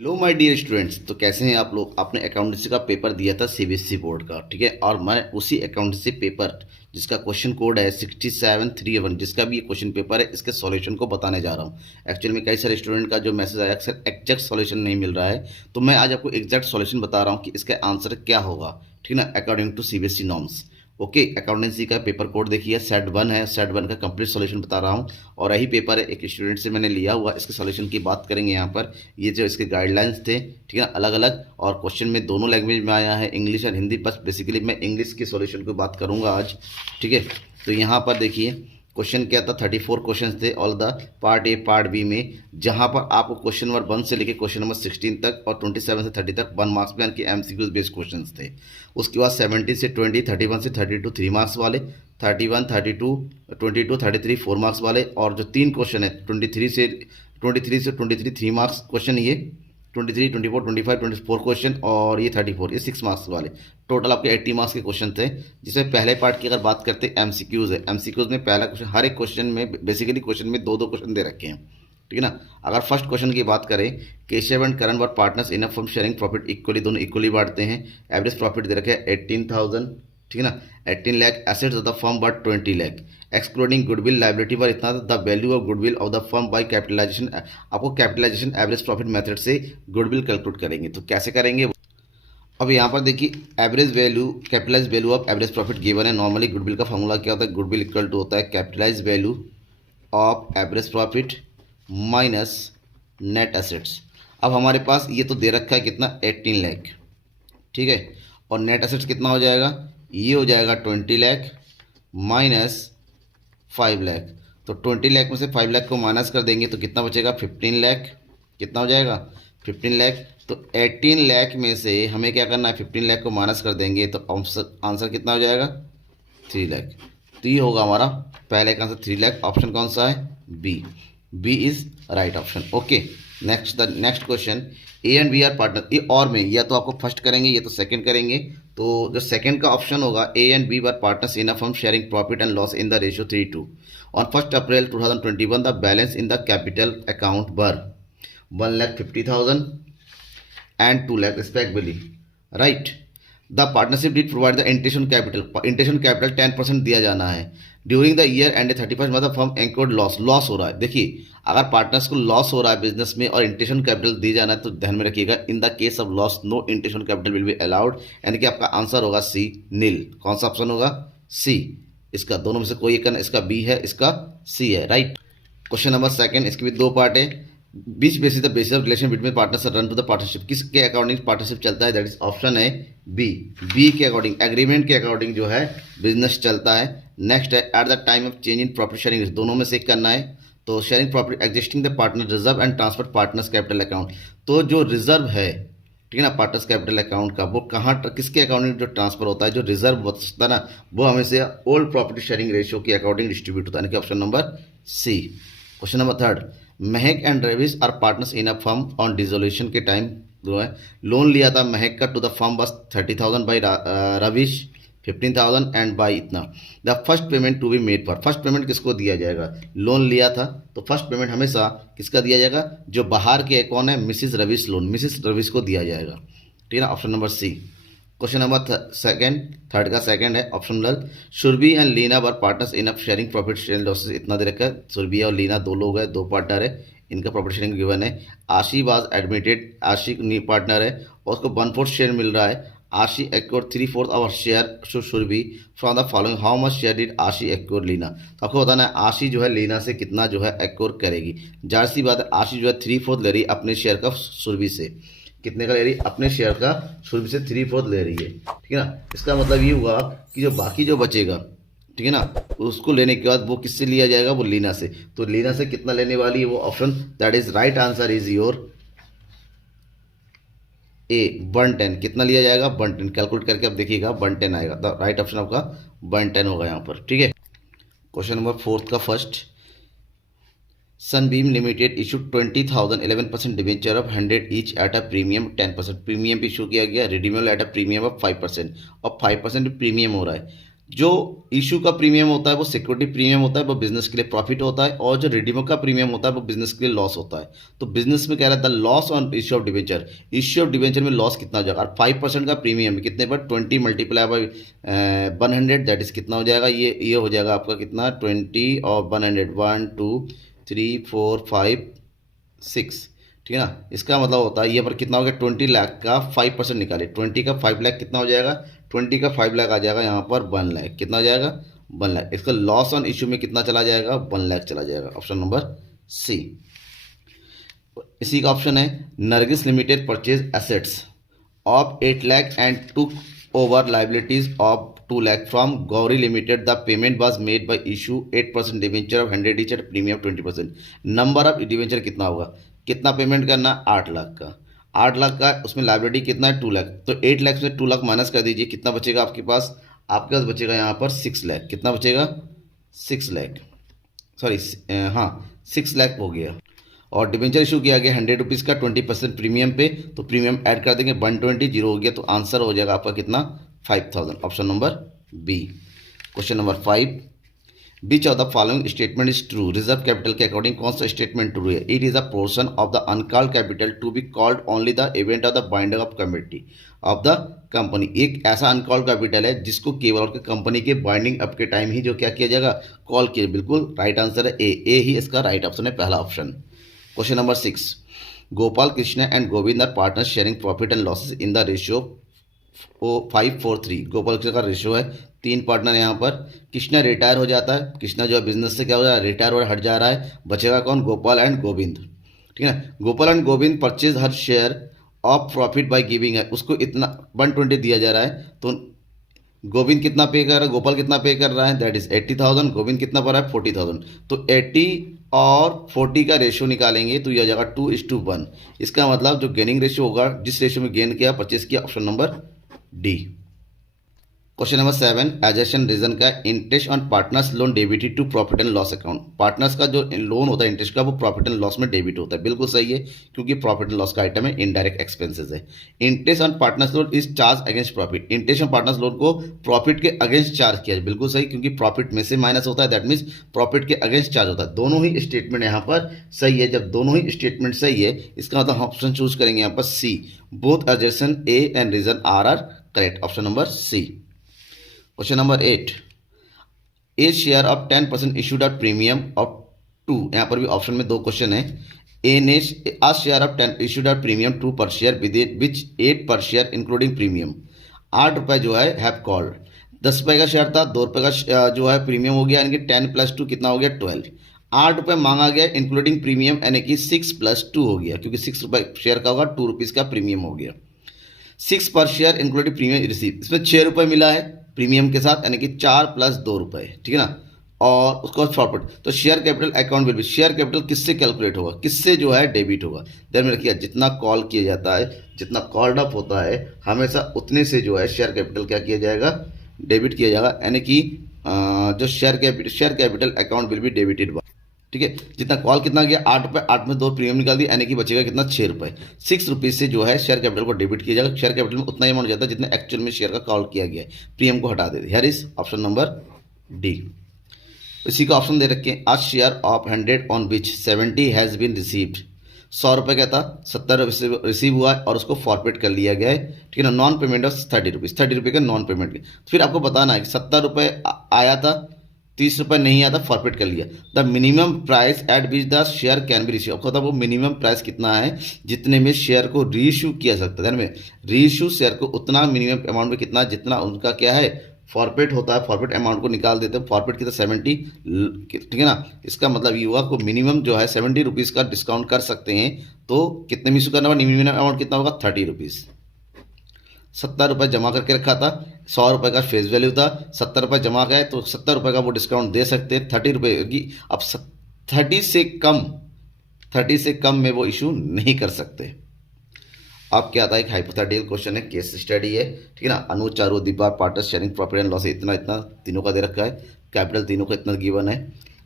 Hello my dear students. तो कैसे हैं आप लोग। आपने अकाउंटेंसी का पेपर दिया था सीबीएसई बोर्ड का, ठीक है। और मैं उसी अकाउंटेंसी पेपर जिसका क्वेश्चन कोड है 6731, जिसका भी ये क्वेश्चन पेपर है, इसके सॉल्यूशन को बताने जा रहा हूँ। एक्चुअली में कई सारे स्टूडेंट का जो मैसेज आया सर एग्जैक्ट सॉल्यूशन नहीं मिल रहा है, तो मैं आज आपको एग्जैक्ट सॉल्यूशन बता रहा हूँ कि इसका आंसर क्या होगा, ठीक है ना, according to CBSE norms. Okay, accountancy का पेपर कोड देखिए, सेट 1 है। सेट 1 का कंप्लीट सॉल्यूशन बता रहा हूँ और यही पेपर है, एक स्टूडेंट से मैंने लिया हुआ। इसके सॉल्यूशन की बात करेंगे यहाँ पर। ये जो इसके गाइडलाइंस थे, ठीक है ना, अलग अलग, और क्वेश्चन में दोनों लैंग्वेज में आया है, इंग्लिश और हिंदी। बस बेसिकली मैं इंग्लिश के सॉल्यूशन की बात करूँगा आज, ठीक है। तो यहाँ पर देखिए क्वेश्चन क्या था, 34 क्वेश्चन थे all the part A part B में, जहाँ पर आपको क्वेश्चन नंबर 1 से लेकर क्वेश्चन नंबर 16 तक और 27 से 30 तक 1 मार्क्स में, यानी कि एमसीक्यूज बेस्ड क्वेश्चन थे। उसके बाद 17 से 20, 31 से 32 3 मार्क्स वाले, 31, 32, 22, 33 4 मार्क्स वाले, और जो 3 क्वेश्चन है 23 से 23 3 मार्क्स क्वेश्चन, ये 23, 24, 25, 24 क्वेश्चन, और ये 34, ये 6 मार्क्स वाले। टोटल आपके 80 मार्क्स के क्वेश्चन थे, जिसमें पहले पार्ट की अगर बात करते हैं एमसीक्यूज है। एमसीक्यूज में पहला क्वेश्चन, हर एक क्वेश्चन में बेसिकली क्वेश्चन में दो दो क्वेश्चन दे रखे हैं, ठीक है ना। अगर फर्स्ट क्वेश्चन की बात करें, Keshav and Karan were partners in a firm sharing profit equally, दोनों इक्वली बांटते हैं। एवरेज प्रॉफिट दे रखे हैं 18,000, ठीक है ना, 18 lakh. Assets of the firm but 20 lakh, excluding goodwill liability पर इतना, the value of goodwill of the firm by capitalization. आपको कैपिटलाइजेशन एवरेज प्रॉफिट मेथड से गुडविल कैलकुलेट करेंगे, तो कैसे करेंगे। अब यहाँ पर देखिए average value, capitalize value of average profit given है। नॉर्मली गुडविल का फॉर्मूला क्या होता है, गुडविल इक्वल टू होता है capitalize value of average profit minus net assets. अब हमारे पास ये तो दे रखा है कितना, 18 लाख, ठीक है। और नेट एसेट्स कितना हो जाएगा, ये हो जाएगा 20 लाख माइनस 5 लाख। तो 20 लाख में से 5 लाख को माइनस कर देंगे तो कितना बचेगा, 15 लाख। कितना हो जाएगा, 15 लाख। तो 18 लाख में से हमें क्या करना है, 15 लाख को माइनस कर देंगे तो आंसर कितना हो जाएगा, 3 लाख। तो ये होगा हमारा पहले का आंसर 3 लाख। ऑप्शन कौन सा है, B. B is right option. Okay, next the next question, A and B are partner. ये और में या तो आपको फर्स्ट करेंगे या तो सेकंड करेंगे। तो जो सेकंड का ऑप्शन होगा, A and B are partners in a firm sharing profit and loss in the ratio 3:2। On 1 April 2021 the balance in the capital account were 1,50,000 and 2 lakh respectively, right? The partnership did provide the intention capital 10% दिया जाना है। During the year and 31 मतलब firm एंकोर्ड loss हो रहा है। देखिए अगर partners को लॉस हो रहा है बिजनेस में और इंटेंशन कैपिटल दी जाना है, तो ध्यान में रखिएगा, in the case of loss no intention capital will be allowed, यानी कि आपका आंसर होगा सी, नील। कौन सा ऑप्शन होगा, सी। इसका दोनों में से कोई एक, इसका बी है, इसका सी है, राइट। क्वेश्चन नंबर सेकंड, इसके भी दो पार्ट है। बीच basis the basis of relation between partners run to the partnership, किसके अकॉर्डिंग पार्टनरशिप चलता है, दैट इज ऑप्शन है बी। बी के अकॉर्डिंग, एग्रीमेंट के अकॉर्डिंग जो है बिजनेस चलता है। नेक्स्ट है at the time of change in profit sharing, दोनों में से एक करना है। तो sharing profit existing the partner reserve and transfer partners capital account. तो जो रिजर्व है, ठीक है ना, पार्टनर्स कैपिटल अकाउंट का, वो कहाँ किसके अकाउंट में जो ट्रांसफर होता है, जो रिजर्व होता है ना, वो हमेशा ओल्ड प्रॉपर्टी शेयरिंग रेशियो के अकॉर्डिंग डिस्ट्रीब्यूट होता है, यानी कि option number C. Question number third, Mahak and Ravish are partners in a firm on dissolution के टाइम जो है लोन लिया था महक का to the firm was 30,000 by Ravish 15,000 and by इतना। The first payment to be made for, first payment किसको दिया जाएगा, लोन लिया था तो फर्स्ट पेमेंट हमेशा किसका दिया जाएगा, जो बाहर के कौन है, Mrs Ravish loan, Mrs Ravish को दिया जाएगा, ठीक है ना, option number C. Question number second, third का सेकंड है optional, Surabhi and Leena were partners in sharing profit sharing losses. इतना दे रखा है, सुरभि और लीना दो लोग हैं, दो पार्टनर है, इनका प्रॉफिट शेयरिंग गिवन है। आशी वाज एडमिटेड, आशी नी पार्टनर है और उसको 1/4 शेयर मिल रहा है। Ashi acquire 3/4 our share Surabhi from the following, how much share did Ashi acquire Leena. तो आपको बताना है आशी जो है लीना से कितना जो है एक्योर करेगी। जाहिर सी बात है, आशी जो है 3/4 ले रही है अपने शेयर का सुरभि से। कितने का ले रही है, अपने शेयर का सुरभि से 3/4 ले रही है, ठीक है ना। इसका मतलब ये हुआ कि जो बाकी जो बचेगा, ठीक है ना, उसको लेने के बाद वो किससे लिया जाएगा, वो लीना से। तो लीना से कितना लेने वाली है, वो option, that is right answer is your A 110। कितना लिया जाएगा, 110। कैलकुलेट करके अब देखिएगा 110 आएगा, द राइट ऑप्शन आपका 110 होगा यहाँ पर, ठीक है। क्वेश्चन नंबर फोर्थ का first, Sunbeam Limited issued 20,000 11% debenture of 100 each at a premium 10%। Premium issue किया गया, redeemable eight a premium of 5%, और 5% प्रीमियम हो रहा है। जो इशू का प्रीमियम होता है वो सिक्योरिटी प्रीमियम होता है, वो बिजनेस के लिए प्रॉफिट होता है, और जो रिडीमर का प्रीमियम होता है वो बिजनेस के लिए लॉस होता है। तो बिजनेस में कह रहा है the loss on issue of debenture, issue of debenture में लॉस कितना हो जाएगा, और 5% का प्रीमियम कितने पर 20 मल्टीप्लाई बाई 100, दैट इज कितना हो जाएगा, ये हो जाएगा आपका कितना 20 और 100, 1 2 3 4 5 6, ठीक है ना। इसका मतलब होता है ये पर कितना हो गया 20 लाख का 5% निकाले, 20 का 5 लाख कितना हो जाएगा, 20 का 5 लाख आ जाएगा यहाँ पर 1 लाख, कितना हो जाएगा 1 लाख। इसका लॉस ऑन इशू में कितना चला जाएगा 1 लाख चला जाएगा, ऑप्शन नंबर सी। इसी का ऑप्शन है Nargis limited purchase assets of 8 lakh and took over liabilities of 2 lakh from Gauri Limited. The payment was made by issue 8% debenture of 100 each at premium of 20%. Number of debenture कितना होगा, कितना payment करना 8 लाख का, 8 लाख का उसमें liability कितना है 2 लाख, तो 8 लाख से 2 लाख माइनस कर दीजिए, कितना बचेगा आपके पास, आपके पास बचेगा यहाँ पर 6 लाख, कितना बचेगा 6 लाख, सॉरी हाँ 6 लाख हो गया। और डिबेंचर इशू किया गया 100 रुपीज़ का 20% प्रीमियम पे, तो प्रीमियम ऐड कर देंगे 120, जीरो हो गया, तो आंसर हो जाएगा आपका कितना 5000, option number B. Question number 5, which of the following statement is true, reserve capital के अकॉर्डिंग कौन सा स्टेटमेंट ट्रू है, it is a portion of the uncalled capital to be called only the event of the binder of committee of the company, एक ऐसा uncalled capital है जिसको केवल और कंपनी के बाइंडिंग अप के टाइम ही जो क्या किया जाएगा कॉल किया, बिल्कुल राइट आंसर है ए ही इसका राइट ऑप्शन है, पहला option. Question number 6, Gopal Krishna and Govind are partner sharing profit and losses in the ratio 5:4:3, Gopal Krishna का रेशियो है 3 पार्टनर यहाँ पर। कृष्णा रिटायर हो जाता है, कृष्णा जो है बिजनेस से क्या हो रहा है रिटायर और हट जा रहा है, बचेगा कौन गोपाल एंड गोविंद, ठीक है ना। Gopal and Govind purchase her share of profit by giving है, उसको इतना 120 दिया जा रहा है, तो गोविंद कितना पे कर रहा है, गोपाल कितना पे कर रहा है, दैट इज 80,000, गोविंद कितना पर रहा है 40,000, तो 80 और 40 का रेशियो निकालेंगे तो यह हो जाएगा 2:1, इसका मतलब जो गेनिंग रेशियो होगा जिस रेशियो में गेन किया परचेज किया, option number D. Question number 7, assertion reason का interest on partners loan debited to profit and loss account, partners का जो लोन होता है इंटरेस्ट का वो प्रॉफिट एंड लॉस में डेबिट होता है, बिल्कुल सही है क्योंकि प्रॉफिट एंड लॉस का आइटम है, इनडायरेक्ट एक्सपेंसेस है। Interest on partners loan is charge against profit, interest on partners loan को प्रॉफिट के अगेंस्ट चार्ज किया है, बिल्कुल सही क्योंकि प्रॉफिट में से माइनस होता है, दैट मीन्स प्रॉफिट के अगेंस्ट चार्ज होता है। दोनों ही स्टेटमेंट यहाँ पर सही है, जब दोनों ही स्टेटमेंट सही है इसका मतलब ऑप्शन चूज करेंगे यहाँ पर C, both assertion A and reason are correct, option number C. Question number 8, A share of 10% issued at premium of 2, यहाँ पर भी ऑप्शन में 2 क्वेश्चन है, ए ने a share of 10 issued at premium 2 per share with which 8 पर share including premium, 8 रुपये जो है हैव कॉल्ड, 10 रुपये का शेयर था, 2 रुपये का जो है प्रीमियम हो गया, यानी कि 10 + 2 कितना हो गया 12, 8 रुपये मांगा गया इंक्लूडिंग प्रीमियम, यानी कि 6 + 2 हो गया, क्योंकि 6 रुपये शेयर का होगा 2 रुपीज़ का प्रीमियम हो गया, 6 पर शेयर इंक्लूडिंग प्रीमियम रिसीव, इसमें 6 रुपये मिला है प्रीमियम के साथ, यानी कि 4 + 2 रुपये, ठीक है ना, और उसका प्रॉफिट, तो share capital account will be, share capital किससे कैलकुलेट होगा, किससे जो है डेबिट होगा, ध्यान में रखिए जितना कॉल किया जाता है, जितना कॉल्ड अप होता है हमेशा उतने से जो है शेयर कैपिटल क्या किया जाएगा डेबिट किया जाएगा, यानी कि जो share capital account will be debited, ठीक है। जितना कॉल कितना गया 8 रुपये, 8 में 2 प्रीमियम निकाल दिया, यानी कि बचेगा कितना 6 रुपये, 6 रुपीज़ से जो है शेयर कैपिटल को डेबिट किया जाएगा, शेयर कैपिटल में उतना ही अमाउंट जाता है जितना एक्चुअल में शेयर का कॉल किया गया है, प्रीमियम को हटा देते, here is option number D. इसी का ऑप्शन दे रखे हैं, each share of 100 on which 70 has been received, 100 रुपये का था 70 रिसीव हुआ है और उसको फॉरफिट कर लिया गया है, ठीक है ना, नॉन पेमेंट ऑफ 30 रुपीज़, 30 रुपये का नॉन पेमेंट, फिर आपको बताना है कि 70 रुपये आया था, 30 रुपये नहीं आता फॉरफिट कर लिया, the minimum price at which the share can be reissue, आपको वो मिनिमम प्राइस कितना है जितने में शेयर को रीइश्यू किया सकता है, में रीइश्यू शेयर को उतना मिनिमम अमाउंट में कितना जितना उनका क्या है फॉरफिट होता है, फॉरफिट अमाउंट को निकाल देते हैं, फॉरफिट कितना 70, ठीक है ना, इसका मतलब ये हुआ को मिनिमम जो है 70 रुपीज़ का डिस्काउंट कर सकते हैं, तो कितने में इशू करना होगा, मिनिमम अमाउंट कितना होगा 30 रुपीज़, 70 रुपये जमा करके रखा था, 100 रुपये का फेस वैल्यू था, 70 रुपये जमा गए तो 70 रुपये का वो डिस्काउंट दे सकते हैं 30 रुपये की, अब 30 से कम में वो इशू नहीं कर सकते। अब क्या आता है, एक हाइपोथेटिकल क्वेश्चन है, केस स्टडी है, ठीक है ना, Anu Charu Dibba partner sharing profit and loss, इतना इतना तीनों का दे रखा है, कैपिटल तीनों का इतना गिवन है,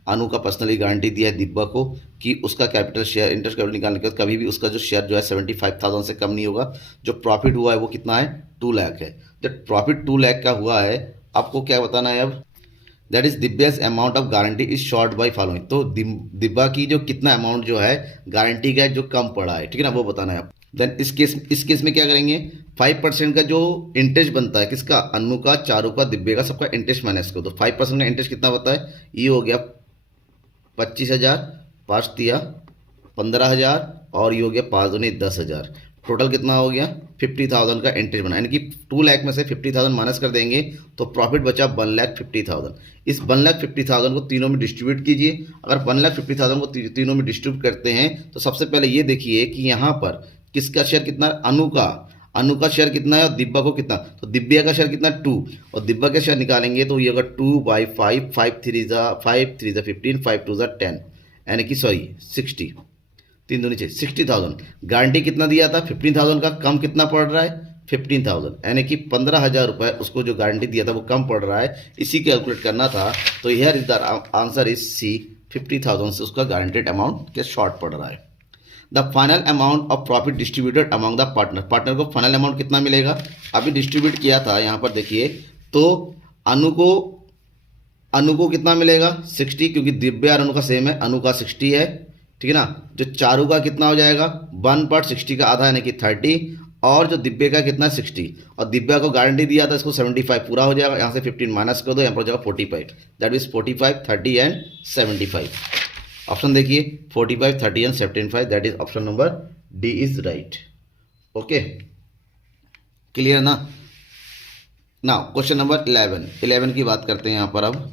अनु का पर्सनली गारंटी दिया है दिब्बा को कि उसका कैपिटल शेयर इंटरेस्ट कैपिटल निकालने के बाद कभी भी उसका जो शेयर जो है 75,000 से कम नहीं होगा, जो प्रॉफिट हुआ है वो कितना है 2 लाख है, जब प्रॉफिट 2 लाख का हुआ है आपको क्या बताना है अब, that is Dibya's amount of guarantee is short by following. तो दिब्या की जो कितना अमाउंट जो है गारंटी का जो कम पड़ा है, ठीक है ना, वो बताना है आप। देन इस केस में क्या करेंगे, 5% का जो इंटरेस्ट बनता है किसका, अनु का, चारू का, दिब्य का, सबका इंटरेस्ट माइनस करो। तो 5% का इंटरेस्ट कितना होता है, ये हो गया 25,000, 5 दिया 15,000, और ये हो गया 5 दूनी 10,000। टोटल कितना हो गया, 50,000 का इंटरेस्ट बना, यानी कि 2 लाख में से 50,000 माइनस कर देंगे तो प्रॉफिट बचा 1,50,000। इस 1,50,000 को तीनों में डिस्ट्रीब्यूट कीजिए। अगर 1,50,000 को तीनों में डिस्ट्रीब्यूट करते हैं तो सबसे पहले ये देखिए कि यहाँ पर किसका शेयर कितना है, अनु का शेयर कितना है और दिब्या को कितना, तो दिब्या का शेयर कितना 2, और दिब्या का शेयर निकालेंगे तो ये होगा 2/5, 5 3 ज़ा 15, 5 2 ज़ा 10, यानी कि सॉरी 60, 3 दूनी 6, 60,000। गारंटी कितना दिया था 15,000 का, कम कितना पड़ रहा है 15,000, यानी कि 15,000 रुपये उसको जो गारंटी दिया था वो कम पड़ रहा है, इसी कैलकुलेट करना था। तो here is the answer is C, 50,000 से उसका गारंटेड अमाउंट के शॉर्ट पड़ रहा है। The final amount of profit distributed among the partner को फाइनल अमाउंट कितना मिलेगा, अभी डिस्ट्रीब्यूट किया था यहाँ पर देखिए, तो अनु को कितना मिलेगा 60, क्योंकि दिव्या और अनु का सेम है, अनु का 60 है, ठीक है ना। जो चारू का कितना हो जाएगा 1/60 का आधा, यानी कि 30, और जो दिव्या का कितना 60, और दिव्या को गारंटी दिया था इसको 75 पूरा हो जाएगा, यहाँ से 15 माइनस कर दो, यहाँ पर हो जाएगा 45, दैट इज 45, 30 एंड 75। ऑप्शन देखिए 45, 30 and 75, that is option number D is right. Okay, clear ना। नाउ क्वेश्चन नंबर 11 की बात करते हैं यहाँ पर अब।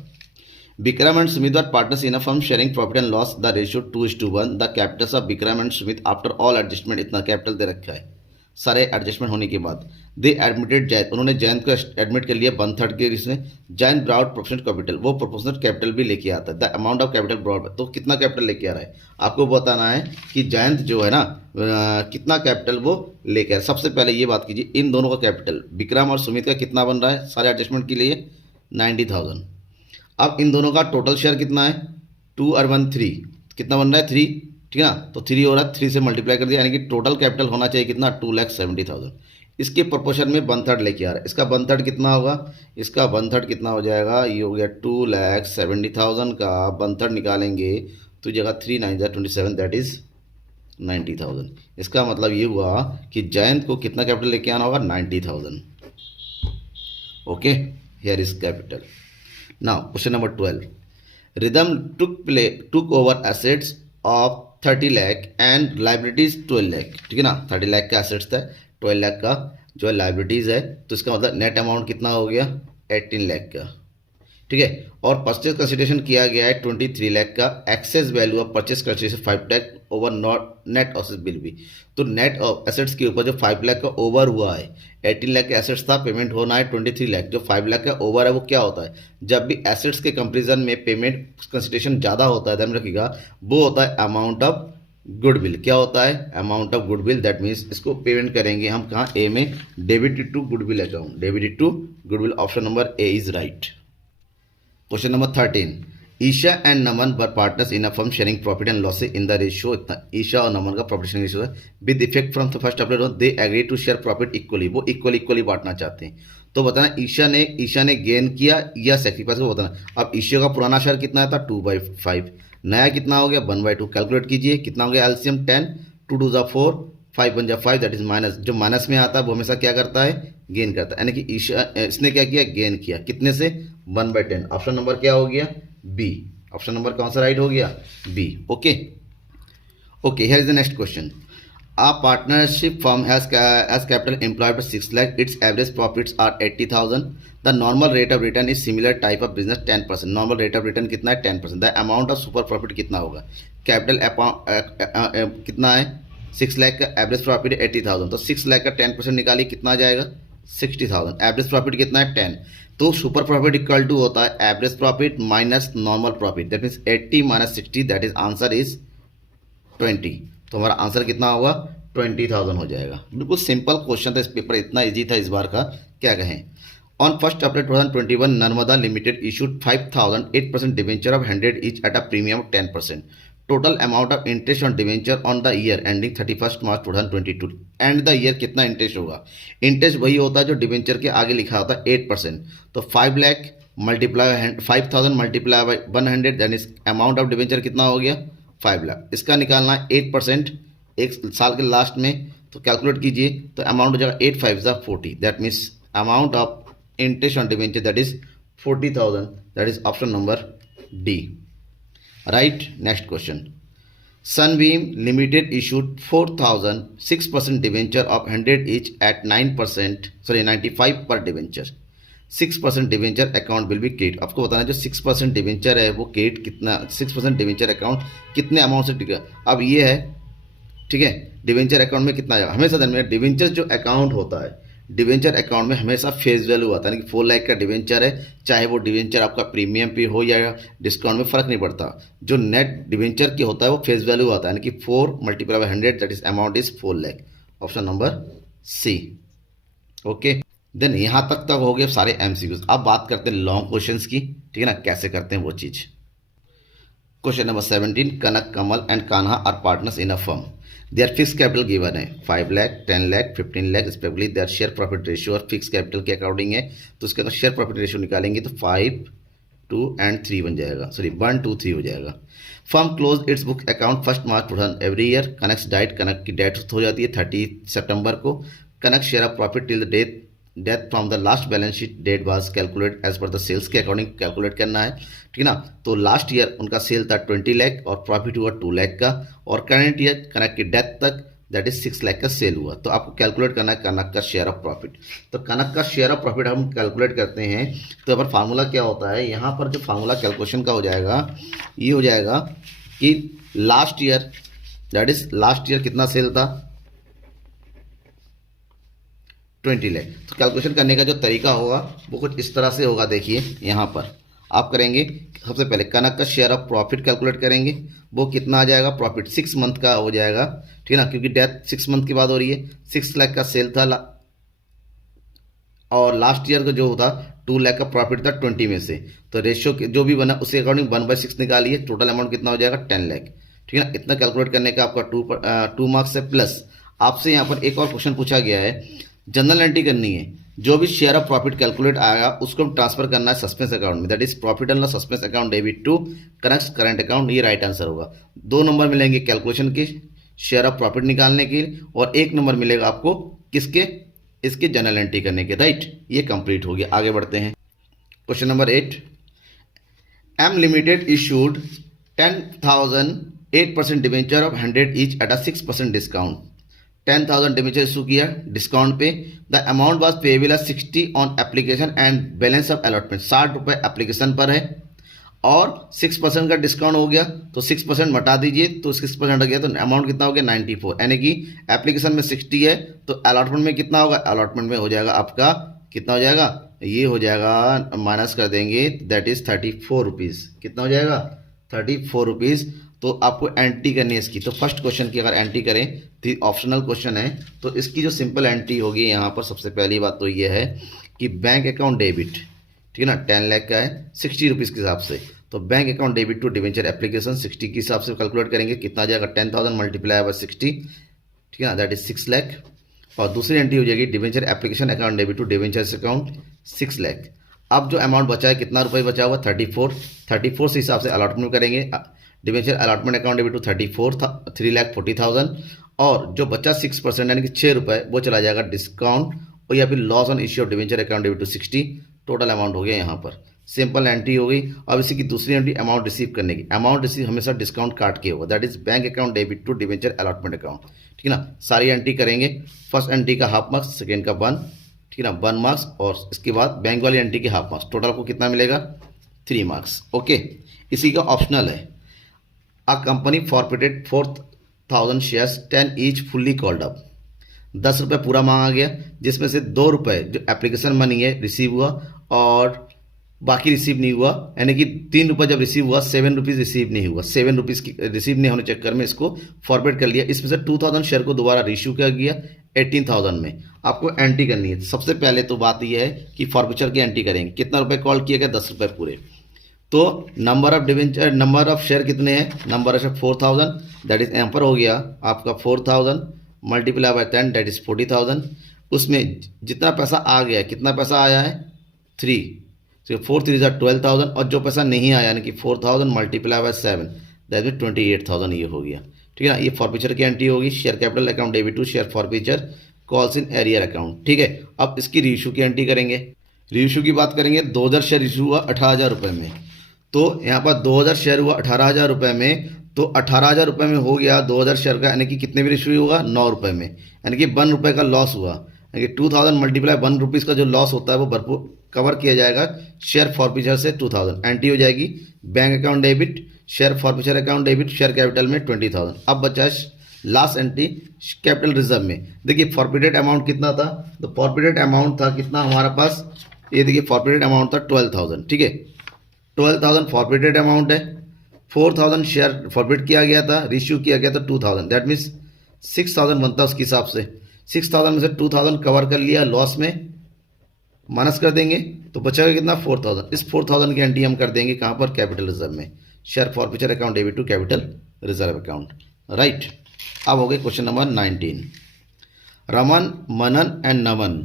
Bikram and Sumit were partners in a firm sharing profit and loss. The ratio 2:1. The capitals of Bikram and Sumit after all adjustment, इतना capital दे रखा है, सारे एडजस्टमेंट होने के बाद। दे एडमिटेड जैन, उन्होंने जैन को एडमिट कर लिया 1/3 के इसमें। जैन ब्रॉड प्रोपोर्शनल कैपिटल, वो प्रोपोर्शनल कैपिटल भी लेके आता है। The amount of capital brought, तो कितना कैपिटल लेके आ रहा है आपको बताना है कि जयंत जो है ना कितना कैपिटल वो लेके आ रहा है। सबसे पहले ये बात कीजिए, इन दोनों का कैपिटल विक्रम और सुमित का कितना बन रहा है सारे एडजस्टमेंट के लिए 90,000। अब इन दोनों का टोटल शेयर कितना है 2 और 1 3, कितना बन रहा है 3, ठीक है ना। तो 3 हो रहा है, 3 से मल्टीप्लाई कर दिया, यानी कि टोटल कैपिटल होना चाहिए कितना 2,70,000। इसके प्रोपोर्शन में 1/3 लेके आ रहा है, इसका 1/3 कितना होगा, इसका 1/3 कितना हो जाएगा, ये हो गया 2,70,000 का 1/3 निकालेंगे तो जगह 3 9 27, दैट इज 90,000। इसका मतलब ये हुआ कि जयंत को कितना कैपिटल लेके आना होगा 90,000। Okay, here is capital. Now, question number 12. Rhythm took over assets of 30 lakh and liabilities 12 lakh, ठीक है ना। 30 लाख का assets था, 12 लाख का जो है liabilities है, तो इसका मतलब नेट अमाउंट कितना हो गया 18 लाख का, ठीक है। और परचेज कंसिडरेशन किया गया है 23 लाख का। Excess value of purchase consideration 5 lakh over net assets will भी, तो नेट एसेट्स के ऊपर जो 5 लाख का ओवर हुआ है, 18 लाख का एसेट्स था, पेमेंट होना है 23 लाख, जो 5 लाख का ओवर है वो क्या होता है, जब भी एसेट्स के कंपेरिजन में पेमेंट कंसिडरेशन ज़्यादा होता है ध्यान रखिएगा, वो होता है अमाउंट ऑफ गुडविल। क्या होता है amount of goodwill, that means इसको पेमेंट करेंगे हम कहाँ ए में, debited to goodwill account, debited to goodwill, option number A is right. Question number 13, Isha and Naman were partners in a firm sharing profit and loss in the ratio, इतना ईशा और नमन का profit sharing ratio है with effect from the first update, they agree to share profit equally, वो equally बांटना चाहते हैं। तो बताना ईशा ने गेन किया या सेक्रीफाइस को बताना। अब ईशा का पुराना शेयर कितना था 2/5, नया कितना हो गया 1/2, कैलकुलेट कीजिए कितना हो गया एलसीएम 10, 2 2 ज़ा 4, 5 1 ज़ा 5, दैट इज माइनस, जो माइनस में आता है वो हमेशा क्या करता है गेन करता है, यानी कि ईशा इसने क्या किया गेन किया, कितने से 1/10। ऑप्शन नंबर क्या हो गया बी, ऑप्शन नंबर कौन सा राइट हो गया B. Okay okay, here is the next question. A partnership firm has capital employed by 6 lakh. Its average profits are 80,000. The normal rate of return is similar type of business 10%. Normal rate of return कितना है 10%. The amount of super profit कितना होगा, capital कितना है 6 लाख का, average profit 80,000, तो 6 लाख का 10% निकालिए कितना आ जाएगा 60,000। एवरेज प्रॉफिट कितना है 10, तो सुपर प्रॉफिट इक्वल टू होता है average profit minus normal profit, that means 80 minus 60, that is answer is 20। तो हमारा आंसर कितना होगा 20,000 हो जाएगा। बिल्कुल सिंपल क्वेश्चन था, इस पेपर इतना इजी था इस बार का, क्या कहें। On 1 April 2021 Narmada limited issued 5,000 8% debenture of 100 each at a premium of 10%। Total amount of interest on debenture on the year ending 31 March 2022। And the year कितना इंटरेस्ट होगा? इंटरेस्ट वही होता है जो डिवेंचर के आगे लिखा होता है 8%। तो 5 lakh multiply 5000 multiply by 100 that is amount of debenture कितना हो गया? 5 लाख। इसका निकालना है 8% एक साल के लास्ट में, तो कैलकुलेट कीजिए तो अमाउंट हो जाएगा 8 5 ज़ा 40 that means amount of interest on debenture that is 40,000 that is option number D right. Next question, Sunbeam Limited issued 4,000 6% debenture of 100 each at 9% 95 per debenture। 6% debenture account will be credit. आपको बताना जो 6% debenture है वो credit कितना, 6% debenture account कितने amount से टिका। अब ये है ठीक है, डिवेंचर अकाउंट में कितना आएगा हमेशा ध्यान में, डिवेंचर जो अकाउंट होता है डिवेंचर अकाउंट में हमेशा फेस वैल्यू आता है कि 4 लाख का डिवेंचर है, चाहे वो डिवेंचर आपका प्रीमियम पे हो या डिस्काउंट में फ़र्क नहीं पड़ता। जो नेट डिवेंचर की होता है वो फेस वैल्यू आता है, यानी कि 4 multiply by 100 that is amount is 4 lakh. Option number C. Okay then यहाँ तक हो गए सारे एमसीक्यूज। अब बात करते हैं लॉन्ग क्वेश्चंस की, ठीक है ना, कैसे करते हैं वो चीज़। Question number 17, Kanak Kamal and Kanha are partners in a firm. Their fix capital given है 5 lakh 10 lakh 15 lakh respectively. Their share profit ratio और फिक्स कैपिटल के अकॉर्डिंग है, तो उसके अंदर शेयर प्रॉफिट रेशियो निकालेंगे तो 5 2 एंड 3 बन जाएगा, सॉरी 1 2 3 हो जाएगा। Firm close its book account 1 March 2000 every year. Kanak's died, Kanak की डेथ हो जाती है 30 सितंबर को। Kanak share of profit till the death from the last balance sheet date was calculate as per the sales के अकॉर्डिंग कैलकुलेट करना है, ठीक है ना। तो लास्ट ईयर उनका सेल था 20 लाख और प्रॉफिट हुआ 2 लाख का, और करंट ईयर कनक की डेथ तक दैट इज 6 लाख का सेल हुआ। तो आपको कैलकुलेट करना है कनक का शेयर ऑफ प्रॉफिट। तो कनक का शेयर ऑफ प्रॉफिट हम कैलकुलेट करते हैं तो यहाँ पर फार्मूला क्या होता है, यहाँ पर जो फार्मूला कैलकुलेशन का हो जाएगा ये हो जाएगा कि last year that is last year कितना सेल था 20 लाख। तो कैलकुलेशन करने का जो तरीका होगा वो कुछ इस तरह से होगा। देखिए यहाँ पर आप करेंगे सबसे पहले कनक का शेयर ऑफ प्रॉफिट कैलकुलेट करेंगे, वो कितना आ जाएगा, प्रॉफिट 6 मंथ का हो जाएगा, ठीक है ना, क्योंकि डेथ 6 मंथ के बाद हो रही है। 6 लाख का सेल था और लास्ट ईयर का जो होता 2 लाख का प्रॉफिट था 20 में से, तो रेशियो जो भी बना उसके अकॉर्डिंग 1/6 निकालिए, टोटल अमाउंट कितना हो जाएगा 10 लाख, ठीक है ना। इतना कैलकुलेट करने का आपका 2 मार्क्स है। प्लस आपसे यहाँ पर एक और क्वेश्चन पूछा गया है, जनरल एंट्री करनी है, जो भी शेयर ऑफ प्रॉफिट कैलकुलेट आएगा उसको ट्रांसफर करना है सस्पेंस अकाउंट में, that is profit and loss suspense account debit to Kanak's current account. ये राइट आंसर होगा। 2 नंबर मिलेंगे कैलकुलेशन के शेयर ऑफ प्रॉफिट निकालने के, और 1 नंबर मिलेगा आपको किसके, इसके जनरल एंट्री करने के, राइट। ये कंप्लीट हो गया। आगे बढ़ते हैं। Question number 8, M Limited issued 10,000 8% debenture of 100 each at a 6% discount. 10,000 debenture issue किया डिस्काउंट पे। The amount was payable 60 on application and balance of allotment. 60 रुपये एप्लीकेशन पर है और 6% का डिस्काउंट हो गया, तो 6% मटा दीजिए तो 6% हो गया, तो अमाउंट कितना हो गया 94। यानी कि एप्लीकेशन में 60 है तो अलॉटमेंट में कितना होगा, अलॉटमेंट में हो जाएगा आपका कितना हो जाएगा, ये हो जाएगा माइनस कर देंगे दैट इज 34 रुपीज़। कितना हो जाएगा 34 रुपीज़। तो आपको एंट्री करनी है इसकी। तो फर्स्ट क्वेश्चन की अगर एंट्री करें तो ऑप्शनल क्वेश्चन है, तो इसकी जो सिंपल एंट्री होगी यहाँ पर सबसे पहली बात तो ये है कि बैंक अकाउंट डेबिट, ठीक है ना, 10 लाख का है 60 रुपीज़ के हिसाब से, तो bank account debit to debenture application 60 के हिसाब से कैलकुलेट करेंगे, कितना आ जाएगा 10,000 मल्टीप्लाई बाय 60, ठीक है ना, दैट इज 6 लाख। और दूसरी एंट्री हो जाएगी debenture application account debit to debentures account 6 lakh. अब जो अमाउंट बचा है कितना रुपये बचा हुआ 34 से हिसाब से अलॉटमेंट करेंगे, debenture allotment account debit to 34 3,40,000, और जो बचा 6% यानी कि 6 रुपये वो चला जाएगा डिस्काउंट और या फिर loss on issue of debenture account debit to 60। Total amount हो गया यहाँ पर, सिंपल एंट्री हो गई। अब इसी की दूसरी एंट्री अमाउंट रिसीव करने की, अमाउंट रिसीव हमेशा डिस्काउंट काट के होगा, that is bank account debit to debenture allotment account, ठीक है ना। सारी एंट्री करेंगे, फर्स्ट एंट्री का हाफ मार्क्स, सेकेंड का 1, ठीक है ना, 1 मार्क्स, और इसके बाद बैंक वाली एंट्री के हाफ मार्क्स, टोटल आपको कितना मिलेगा 3 मार्क्स। ओके, इसी का ऑप्शनल है। A company forfeited 4,000 shares 10 each fully called up. 10 रुपये पूरा मांगा गया, जिसमें से 2 रुपये जो एप्लीकेशन मनी है रिसीव हुआ और बाकी रिसीव नहीं हुआ, यानी कि 3 रुपये जब रिसीव हुआ 7 रुपीज़ रिसीव नहीं हुआ। 7 रुपीज़ की रिसीव नहीं होने चक्कर में इसको फॉरवर्ड कर लिया। इसमें से 2,000 शेयर को दोबारा रिश्यू किया गया 18,000 में। आपको एंट्री करनी है। सबसे पहले तो बात यह है कि फॉरफीचर की एंट्री करेंगे, कितना रुपये कॉल किया गया 10 रुपये पूरे। तो number of debenture, number of share कितने हैं, number of share 4000, that is यहाँ पर हो गया आपका 4000 मल्टीप्लाई बाय 10 दैट इज 40,000। उसमें जितना पैसा आ गया, कितना पैसा आया है 3, तो 4 3 12,000, और जो पैसा नहीं आया यानी कि 4000 मल्टीप्लाई बाय 7 दैट इज 28,000, ये हो गया। ठीक है ना, ये फॉरफीचर की एंट्री होगी। Share capital account debit to share forfeiture calls in arrear account. ठीक है, अब इसकी रीइशू की एंट्री करेंगे। रीइशू की बात करेंगे, 2000 शेयर इशू हुआ 18,000 रुपये में, तो यहाँ पर 2000 शेयर हुआ 18,000 रुपये में, तो 18,000 रुपये में हो गया 2000 शेयर का, यानी कि कितने में इशू होगा 9 रुपये में, यानी कि 1 रुपये का लॉस हुआ, यानी कि 2000 मल्टीप्लाई 1 रुपीज़ का जो लॉस होता है वो भरपूर कवर किया जाएगा शेयर फॉरफीचर से 2000। एंट्री हो जाएगी bank account debit, share forfeiture account debit, share capital में 20,000। अब बचा लास्ट एंट्री कैपिटल रिजर्व में। देखिए फॉरफिटेड अमाउंट कितना था, तो फॉरफिटेड अमाउंट था कितना हमारे पास, ये देखिए फॉरफिटेड अमाउंट था 12,000। ठीक है, 12,000 फॉरफिटेड अमाउंट है, 4,000 शेयर फॉरफिट किया गया था, रिश्यू किया गया था 2,000, दैट मीन्स 6,000 बनता है उसके हिसाब से। 6,000 में से 2,000 कवर कर लिया, लॉस में माइनस कर देंगे तो बचेगा कितना 4,000। इस 4,000 की एंट्री हम कर देंगे कहाँ पर, कैपिटल रिजर्व में, share forfeiture account debit to capital reserve account. Right, अब हो गए question number 19। Raman, Manan and Naman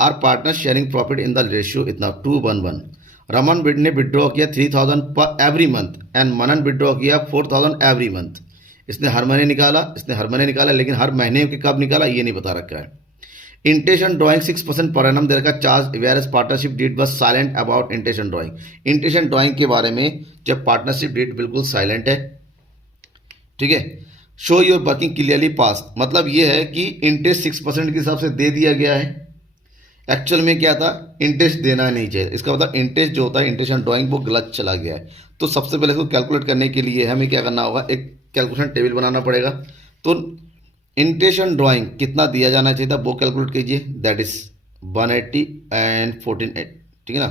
are partner sharing profit in the ratio इतना 2:1:1। रमन ने विड्रॉ किया 3,000 पर every month and Manan withdraw किया 4,000 एवरी मंथ। इसने हर महीने निकाला, इसने हर महीने निकाला, लेकिन हर महीने के कब निकाला ये नहीं बता रखा है। इंटरेस्ट एंड ड्राइंग 6% पर एनम दे रखा charge, whereas partnership deed was silent about interest and drawing. Interest and drawing के बारे में जब पार्टनरशिप डीड बिल्कुल साइलेंट है। ठीक है, शो योर वर्किंग क्लियरली पास, मतलब ये है कि इंटरेस्ट 6% के हिसाब से दे दिया गया है, एक्चुअल में क्या था इंटरेस्ट देना नहीं चाहिए। इसका मतलब इंटरेस्ट जो होता है इंटरेस्ट एंड ड्राइंग वो गलत चला गया है। तो सबसे पहले इसको कैलकुलेट करने के लिए हमें क्या करना होगा, एक कैलकुलेशन टेबल बनाना पड़ेगा। तो इंटरेस्ट एंड ड्राइंग कितना दिया जाना चाहिए था वो कैलकुलेट कीजिए, दैट इज 180 एंड 14, ठीक है ना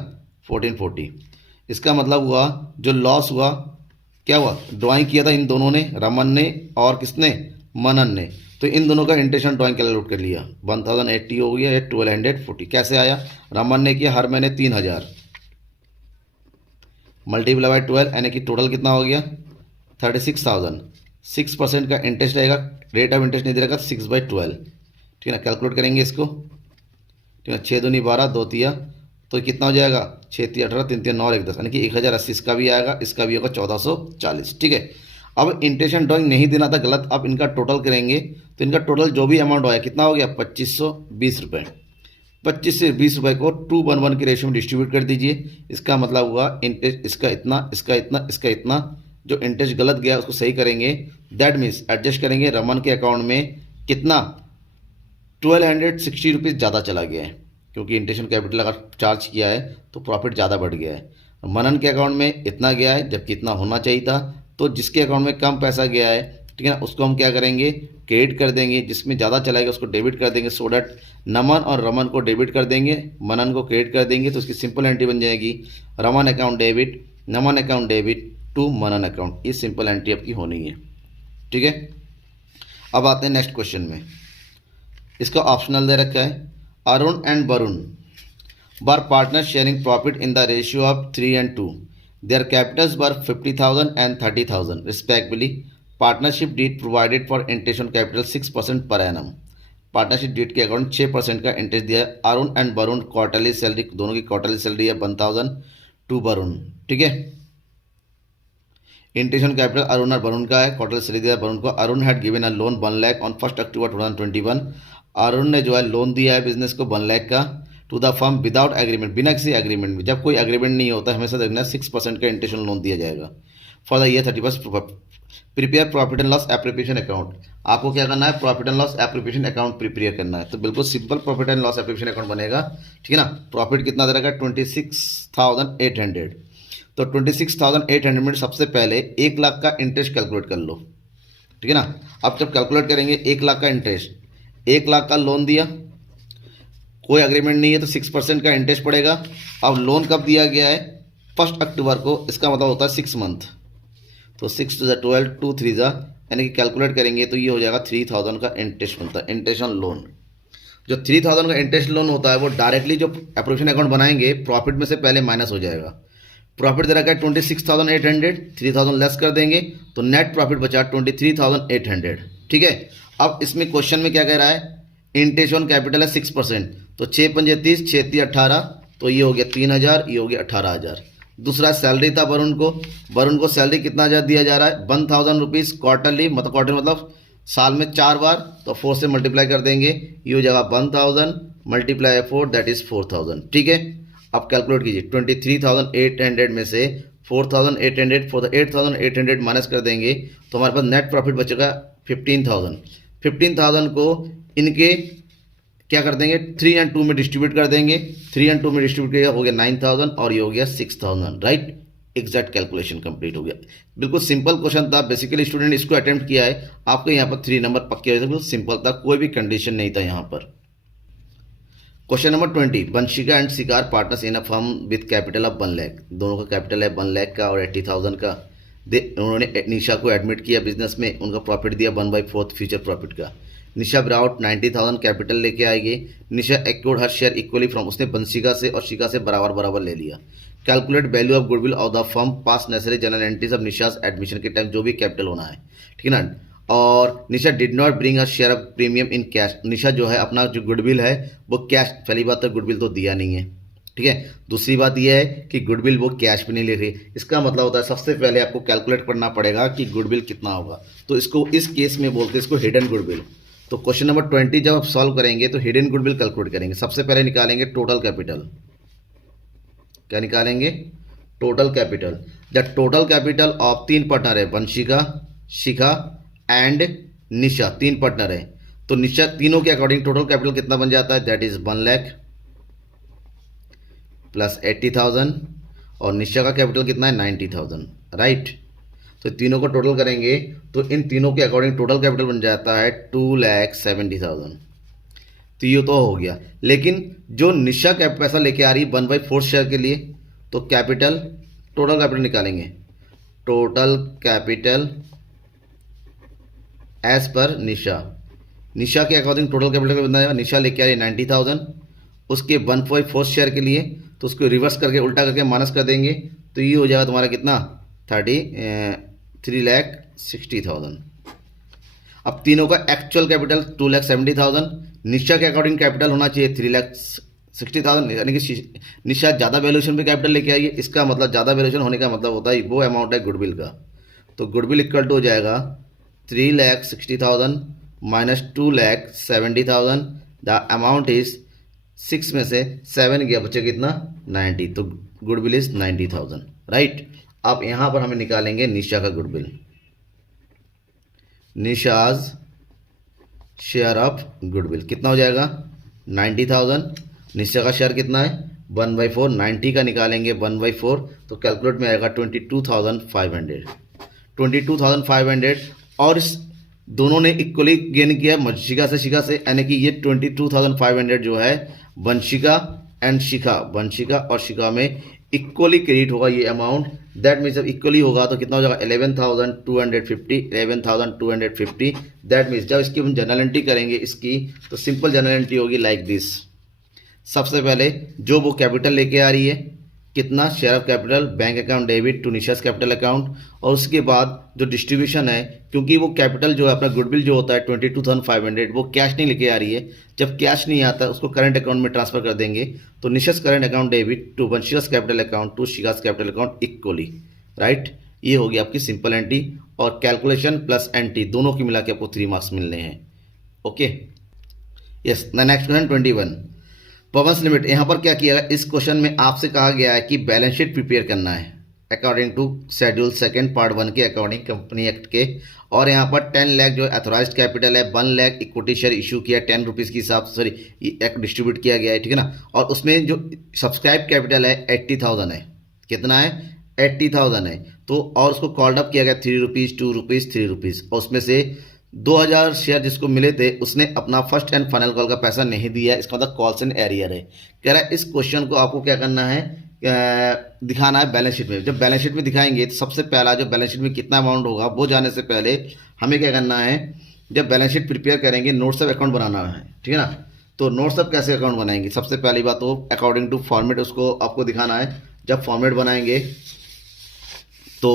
1440। इसका मतलब हुआ जो लॉस हुआ क्या हुआ, ड्राइंग किया था इन दोनों ने, रमन ने और किसने, मनन ने, तो इन दोनों का इंटरेस्ट एंड ड्राइंग कैलकुलेट कर लिया। 1080 हो गया, 1240 कैसे आया, रमन ने किया हर महीने 3,000 मल्टीप्लाई बाय 12 यानी कि टोटल कितना हो गया 36,000। 6% का इंटरेस्ट रहेगा, रेट ऑफ इंटरेस्ट नहीं दे रखा 6/12। ठीक है ना, कैलकुलेट करेंगे इसको। ठीक है, 6 दूनी 12, 2 तिया तो कितना हो जाएगा 6 3 18 3 3 9 1 10 यानी कि 1080 इसका भी आएगा, इसका भी होगा 1440। ठीक है, अब इंटरेस्ट एंड ड्राइंग नहीं देना था गलत, अब इनका टोटल करेंगे तो इनका टोटल जो भी अमाउंट आया कितना हो गया 2520 रुपये। 25 से 20 रुपये को 2:1 के रेशियो में डिस्ट्रीब्यूट कर दीजिए। इसका मतलब हुआ इंटरेस्ट इसका इतना, इसका इतना, इसका इतना, जो इंटरेस्ट गलत गया उसको सही करेंगे, दैट मीन्स एडजस्ट करेंगे। रमन के अकाउंट में कितना 1260 रुपीज़ ज़्यादा चला गया है, क्योंकि इंटरेस्ट एंड कैपिटल अगर चार्ज किया है तो प्रॉफिट ज़्यादा बढ़ गया है। मनन के अकाउंट में इतना गया है जबकि इतना होना चाहिए था, तो जिसके अकाउंट में कम पैसा गया है ठीक है ना उसको हम क्या करेंगे क्रेडिट कर देंगे, जिसमें ज़्यादा चलाएगा उसको डेबिट कर देंगे, सो डैट नमन और रमन को डेबिट कर देंगे, मनन को क्रेडिट कर देंगे। तो उसकी सिंपल एंट्री बन जाएगी Raman account debit, Naman account debit to Manan account. ये सिंपल एंट्री आपकी होनी है। ठीक है, अब आते हैं नेक्स्ट क्वेश्चन में। इसका ऑप्शनल दे रखा है Arun and Varun were partner sharing profit in the ratio of 3:2। Their capitals were 50,000 and 30,000 respectively. Partnership deed provided for interest on capital 6% per annum. Partnership deed के अकाउंट 6% का इंटरेस्ट दिया है। Arun and Varun quarterly salary, दोनों की quarterly salary है 1,000 to Varun. ठीक है, interest on capital Arun और वरुण का है, क्वार्टरली सैलरी दिया है वरुण को। Arun had given a loan 1 lakh on 1 October 2021। Arun ने जो है लोन दिया है बिजनेस को 1 लाख का to the firm without agreement, बिना किसी एग्रीमेंट में। जब कोई एग्रीमेंट नहीं होता हमेशा देखना 6% का इंटरेस्ट लोन दिया जाएगा for the year 31। Prepare profit and loss appropriation account, आपको क्या करना है profit and loss appropriation account prepare करना है। तो बिल्कुल simple profit and loss appropriation account बनेगा। ठीक है ना, प्रॉफिट कितना दे रखा है 26,800। तो 26,800 में सबसे पहले 1 लाख का इंटरेस्ट कैलकुलेट कर लो। ठीक है ना, अब जब कैलकुलेट करेंगे 1 लाख का इंटरेस्ट, 1 लाख का लोन दिया, कोई एग्रीमेंट नहीं है तो 6% का इंटरेस्ट पड़ेगा। अब लोन कब दिया गया है 1 अक्टूबर को, इसका मतलब होता है 6 मंथ। तो 6 to the 12 2 3 यानी कि कैलकुलेट करेंगे तो ये हो जाएगा 3,000 का इंटरेस्ट बनता है। इंटरेस्ट ऑन लोन, जो 3,000 का इंटरेस्ट लोन होता है वो डायरेक्टली जो एप्रोप्रिएशन अकाउंट बनाएंगे प्रॉफिट में से पहले माइनस हो जाएगा। प्रॉफिट दे रखा है 26,800, 3,000 लेस कर देंगे तो नेट प्रॉफिट बचा 23,800। ठीक है, अब इसमें क्वेश्चन में क्या कह रहा है, इंटरेस्ट ऑन कैपिटल है 6%, तो 6 पंजे 30, 6 3 18, तो ये हो गया 3,000, ये हो गया 18,000। दूसरा सैलरी था वरुण को सैलरी कितना हज़ार दिया जा रहा है, 1,000 रुपीज़ क्वार्टरली, मतलब क्वार्टर मतलब साल में 4 बार, तो 4 से मल्टीप्लाई कर देंगे, ये हो जाएगा 1,000 मल्टीप्लाई 4 दैट इज़ 4,000। ठीक है, अब कैलकुलेट कीजिए, 23,800 में से 4,800 फॉर द 8,800 माइनस कर देंगे तो हमारे पास नेट प्रॉफिट बचेगा 15,000। 15,000 को इनके क्या कर देंगे, 3 और 2 में डिस्ट्रीब्यूट कर देंगे, 3 और 2 में डिस्ट्रीब्यूट किया हो गया 9,000 और ये हो गया 6,000। राइट, एग्जैक्ट कैलकुलेशन कंप्लीट हो गया। बिल्कुल सिंपल क्वेश्चन था, बेसिकली स्टूडेंट इसको अटेम्प्ट किया है, आपको यहाँ पर 3 नंबर पक्के हुए थे, बिल्कुल सिंपल था, कोई भी कंडीशन नहीं था यहाँ पर। क्वेश्चन नंबर 20, वंशिका एंड शिकार partners in a firm with capital of 1 lakh. दोनों का कैपिटल है 1 लाख का और 80,000 का। उन्होंने निशा को एडमिट किया बिजनेस में, उनका प्रॉफिट दिया 1/4 फ्यूचर प्रॉफिट का। निशा विदाउट 90,000 कैपिटल लेके आएगी। निशा एक्योर्ड हर शेयर इक्वली फ्रॉम, उसने वंशिका से और शिका से बराबर बराबर ले लिया। Calculate value of goodwill of the firm pass necessary journal entries of Nisha's admission के टाइम, जो भी कैपिटल होना है, ठीक है ना। और Nisha did not bring a share of premium in cash. Nisha जो है अपना जो गुडविल है वो कैश, पहली बात तो गुडविल तो दिया नहीं है, ठीक है। दूसरी बात यह है कि गुडविल वो कैश भी नहीं ले रही। इसका मतलब होता है सबसे पहले आपको कैलकुलेट करना पड़ेगा कि गुडविल कितना होगा, तो इसको इस केस में बोलते हैं इसको हिडन गुडविल। तो क्वेश्चन नंबर 20 जब आप सॉल्व करेंगे तो हिडन गुडविल कैलकुलेट करेंगे। सबसे पहले निकालेंगे टोटल कैपिटल। क्या निकालेंगे, total capital. The total capital of 3 partner है, वंशिका, शिखा एंड निशा, 3 पार्टनर है। तो निशा तीनों के अकॉर्डिंग टोटल कैपिटल कितना बन जाता है, दैट इज 1 लाख प्लस 80,000 और निशा का कैपिटल कितना है 90,000। राइट, तो तीनों को टोटल करेंगे तो इन तीनों के अकॉर्डिंग टोटल कैपिटल बन जाता है 2,70,000। तो ये तो हो गया। लेकिन जो निशा पैसा लेके आ रही है 1/4 शेयर के लिए, तो कैपिटल, टोटल कैपिटल निकालेंगे। टोटल कैपिटल एज पर निशा के अकॉर्डिंग टोटल कैपिटल बन जाएगा। निशा लेके आ रही है 90,000, उसके 1/4 शेयर के लिए, तो उसको रिवर्स करके उल्टा करके माइनस कर देंगे, तो ये हो जाएगा तुम्हारा कितना 3,60,000। अब तीनों का एक्चुअल कैपिटल 2,70,000। निशा के अकॉर्डिंग कैपिटल होना चाहिए 3,60,000, यानी कि निशा ज़्यादा वैल्यूएशन पे कैपिटल लेके आइए। इसका मतलब ज़्यादा वैल्यूएशन होने का मतलब होता है वो अमाउंट है गुडविल का। तो गुडविल इक्वल टू हो जाएगा 3,60,000 माइनस 2,70,000। द अमाउंट इज 6 में से 7 गया, बचे कितना 90, तो गुडविल इज 90,000। राइट, अब यहाँ पर हमें निकालेंगे निशा का गुडविल। निशाज शेयर ऑफ गुडविल कितना हो जाएगा 90,000। निशा का शेयर कितना है 1/4, 90 का निकालेंगे 1/4, तो कैलकुलेट में आएगा 22,500। 22,500 और इस दोनों ने इक्वली गेन किया वंशिका से शिखा से, यानी कि ये 22,500 जो है वंशिका एंड शिखा, वंशिका और शिखा में इक्वली क्रेडिट होगा ये अमाउंट। दैट मीन्स जब इक्वली होगा तो कितना हो जाएगा 11,250। दैट मीन्स जब इसकी हम जनरल एंट्री करेंगे इसकी, तो सिंपल जनरल एंट्री होगी लाइक दिस। सबसे पहले जो वो कैपिटल लेके आ रही है कितना, share of capital bank account debit to Nisha's capital account, और उसके बाद जो डिस्ट्रीब्यूशन है, क्योंकि वो कैपिटल जो है अपना गुडविल जो होता है 22,500 वो कैश नहीं लेके आ रही है। जब कैश नहीं आता उसको करंट अकाउंट में ट्रांसफर कर देंगे, तो Nisha's current account debit to Vanshika's capital account to Shika's capital account equally. Right, ये होगी आपकी सिंपल एंट्री, और कैलकुलेशन प्लस एंट्री दोनों की मिला के आपको 3 मार्क्स मिलने हैं। Okay, yes. Next question 21, Pawan's limit. यहाँ पर क्या किया गया, इस क्वेश्चन में आपसे कहा गया है कि बैलेंस शीट प्रिपेयर करना है अकॉर्डिंग टू शेड्यूल 2 पार्ट 1 के अकॉर्डिंग कंपनी एक्ट के। और यहाँ पर 10 लाख जो अथोराइज्ड कैपिटल है, 1 लाख इक्विटी शेयर इशू किया 10 रुपीज़ के हिसाब से, एक डिस्ट्रीब्यूट किया गया है, ठीक है ना। और उसमें जो सब्सक्राइब कैपिटल है 80,000 है। कितना है 80,000 है। तो और उसको कॉल्ड अप किया गया 3 रुपीज़ 2 रुपीज़ 3 रुपीज़, और उसमें से 2,000 शेयर जिसको मिले थे उसने अपना फर्स्ट एंड फाइनल कॉल का पैसा नहीं दिया, इसका मतलब कॉल्स इन एरियर है। कह रहा है इस क्वेश्चन को आपको क्या करना है, दिखाना है बैलेंस शीट में। जब बैलेंस शीट में दिखाएंगे तो सबसे पहला जो बैलेंस शीट में कितना अमाउंट होगा वो जाने से पहले हमें क्या करना है, जब बैलेंस शीट प्रिपेयर करेंगे नोट्स ऑफ अकाउंट बनाना है, ठीक है ना। तो नोट्स ऑफ कैसे अकाउंट बनाएंगे, सबसे पहली बात तो अकॉर्डिंग टू फॉर्मेट उसको आपको दिखाना है। जब फॉर्मेट बनाएंगे तो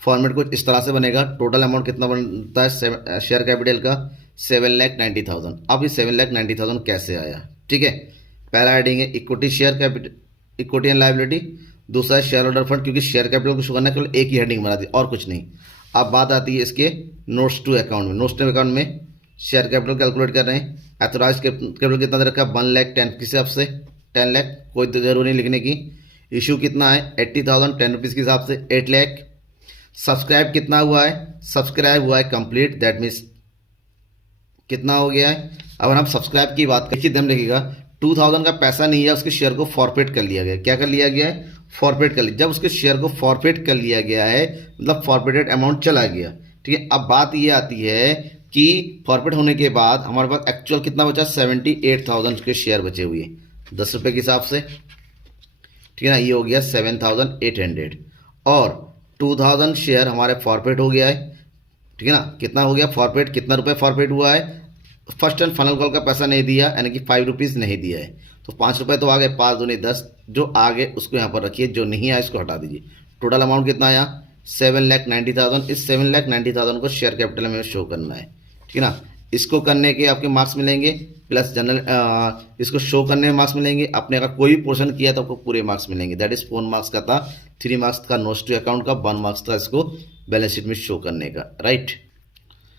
फॉर्मेट कुछ इस तरह से बनेगा। टोटल अमाउंट कितना बनता है शेयर कैपिटल का 7,90,000। अब ये 7,90,000 कैसे आया, ठीक है। पहला हेडिंग है equity share capital, equity and liability. दूसरा है शेयर होल्डर फंड, क्योंकि शेयर कैपिटल को शो करना है, केवल एक ही हेडिंग बना दी और कुछ नहीं। अब बात आती है इसके नोट्स टू अकाउंट में। नोट्स टू अकाउंट में शेयर कैपिटल कैलकुलेट कर रहे हैं। एथोराइज कैपिटल कितना दे रखा है 1,10,000 किस हिसाब से 10 लाख, कोई जरूरी नहीं लिखने की। इशू कितना है 80,000 10 रुपीज़ के हिसाब से 8 लाख। सब्सक्राइब कितना हुआ है, सब्सक्राइब हुआ है कंप्लीट, दैट मीन्स कितना हो गया है। अब हम सब्सक्राइब की बात करें, एकदम देखिएगा 2,000 का पैसा नहीं है, उसके शेयर को फॉरफिट कर लिया गया। क्या कर लिया गया है, फॉरफिट कर लिया। जब उसके शेयर को फॉरफिट कर लिया गया है मतलब फॉरफिटेड अमाउंट चला गया, ठीक है। अब बात ये आती है कि फॉरफिट होने के बाद हमारे पास एक्चुअल कितना बचा 78,000 के शेयर बचे हुए 10 रुपये के हिसाब से, ठीक है ना। ये हो गया 7,800 और 2,000 शेयर हमारे फॉरफिट हो गया है, ठीक है ना। कितना हो गया फॉरफिट, कितना रुपए फॉरफिट हुआ है। फर्स्ट एंड फाइनल कॉल का पैसा नहीं दिया, यानी कि 5 रुपीज़ नहीं दिया है, तो 5 रुपये तो आ गए, 5 दूनी 10, जो आ गए उसको यहाँ पर रखिए, जो नहीं आया इसको हटा दीजिए। टोटल अमाउंट कितना आया 7,90,000। इस 7,90,000 को शेयर कैपिटल में शो करना है, ठीक है ना। इसको करने के आपके मार्क्स मिलेंगे प्लस जनरल, इसको शो करने में मार्क्स मिलेंगे। आपने अगर कोई पोर्शन किया तो आपको पूरे मार्क्स मिलेंगे। दैट इज 4 मार्क्स का था, 3 मार्क्स का नोट्स टू अकाउंट का, 1 मार्क्स था इसको बैलेंस शीट में शो करने का, right.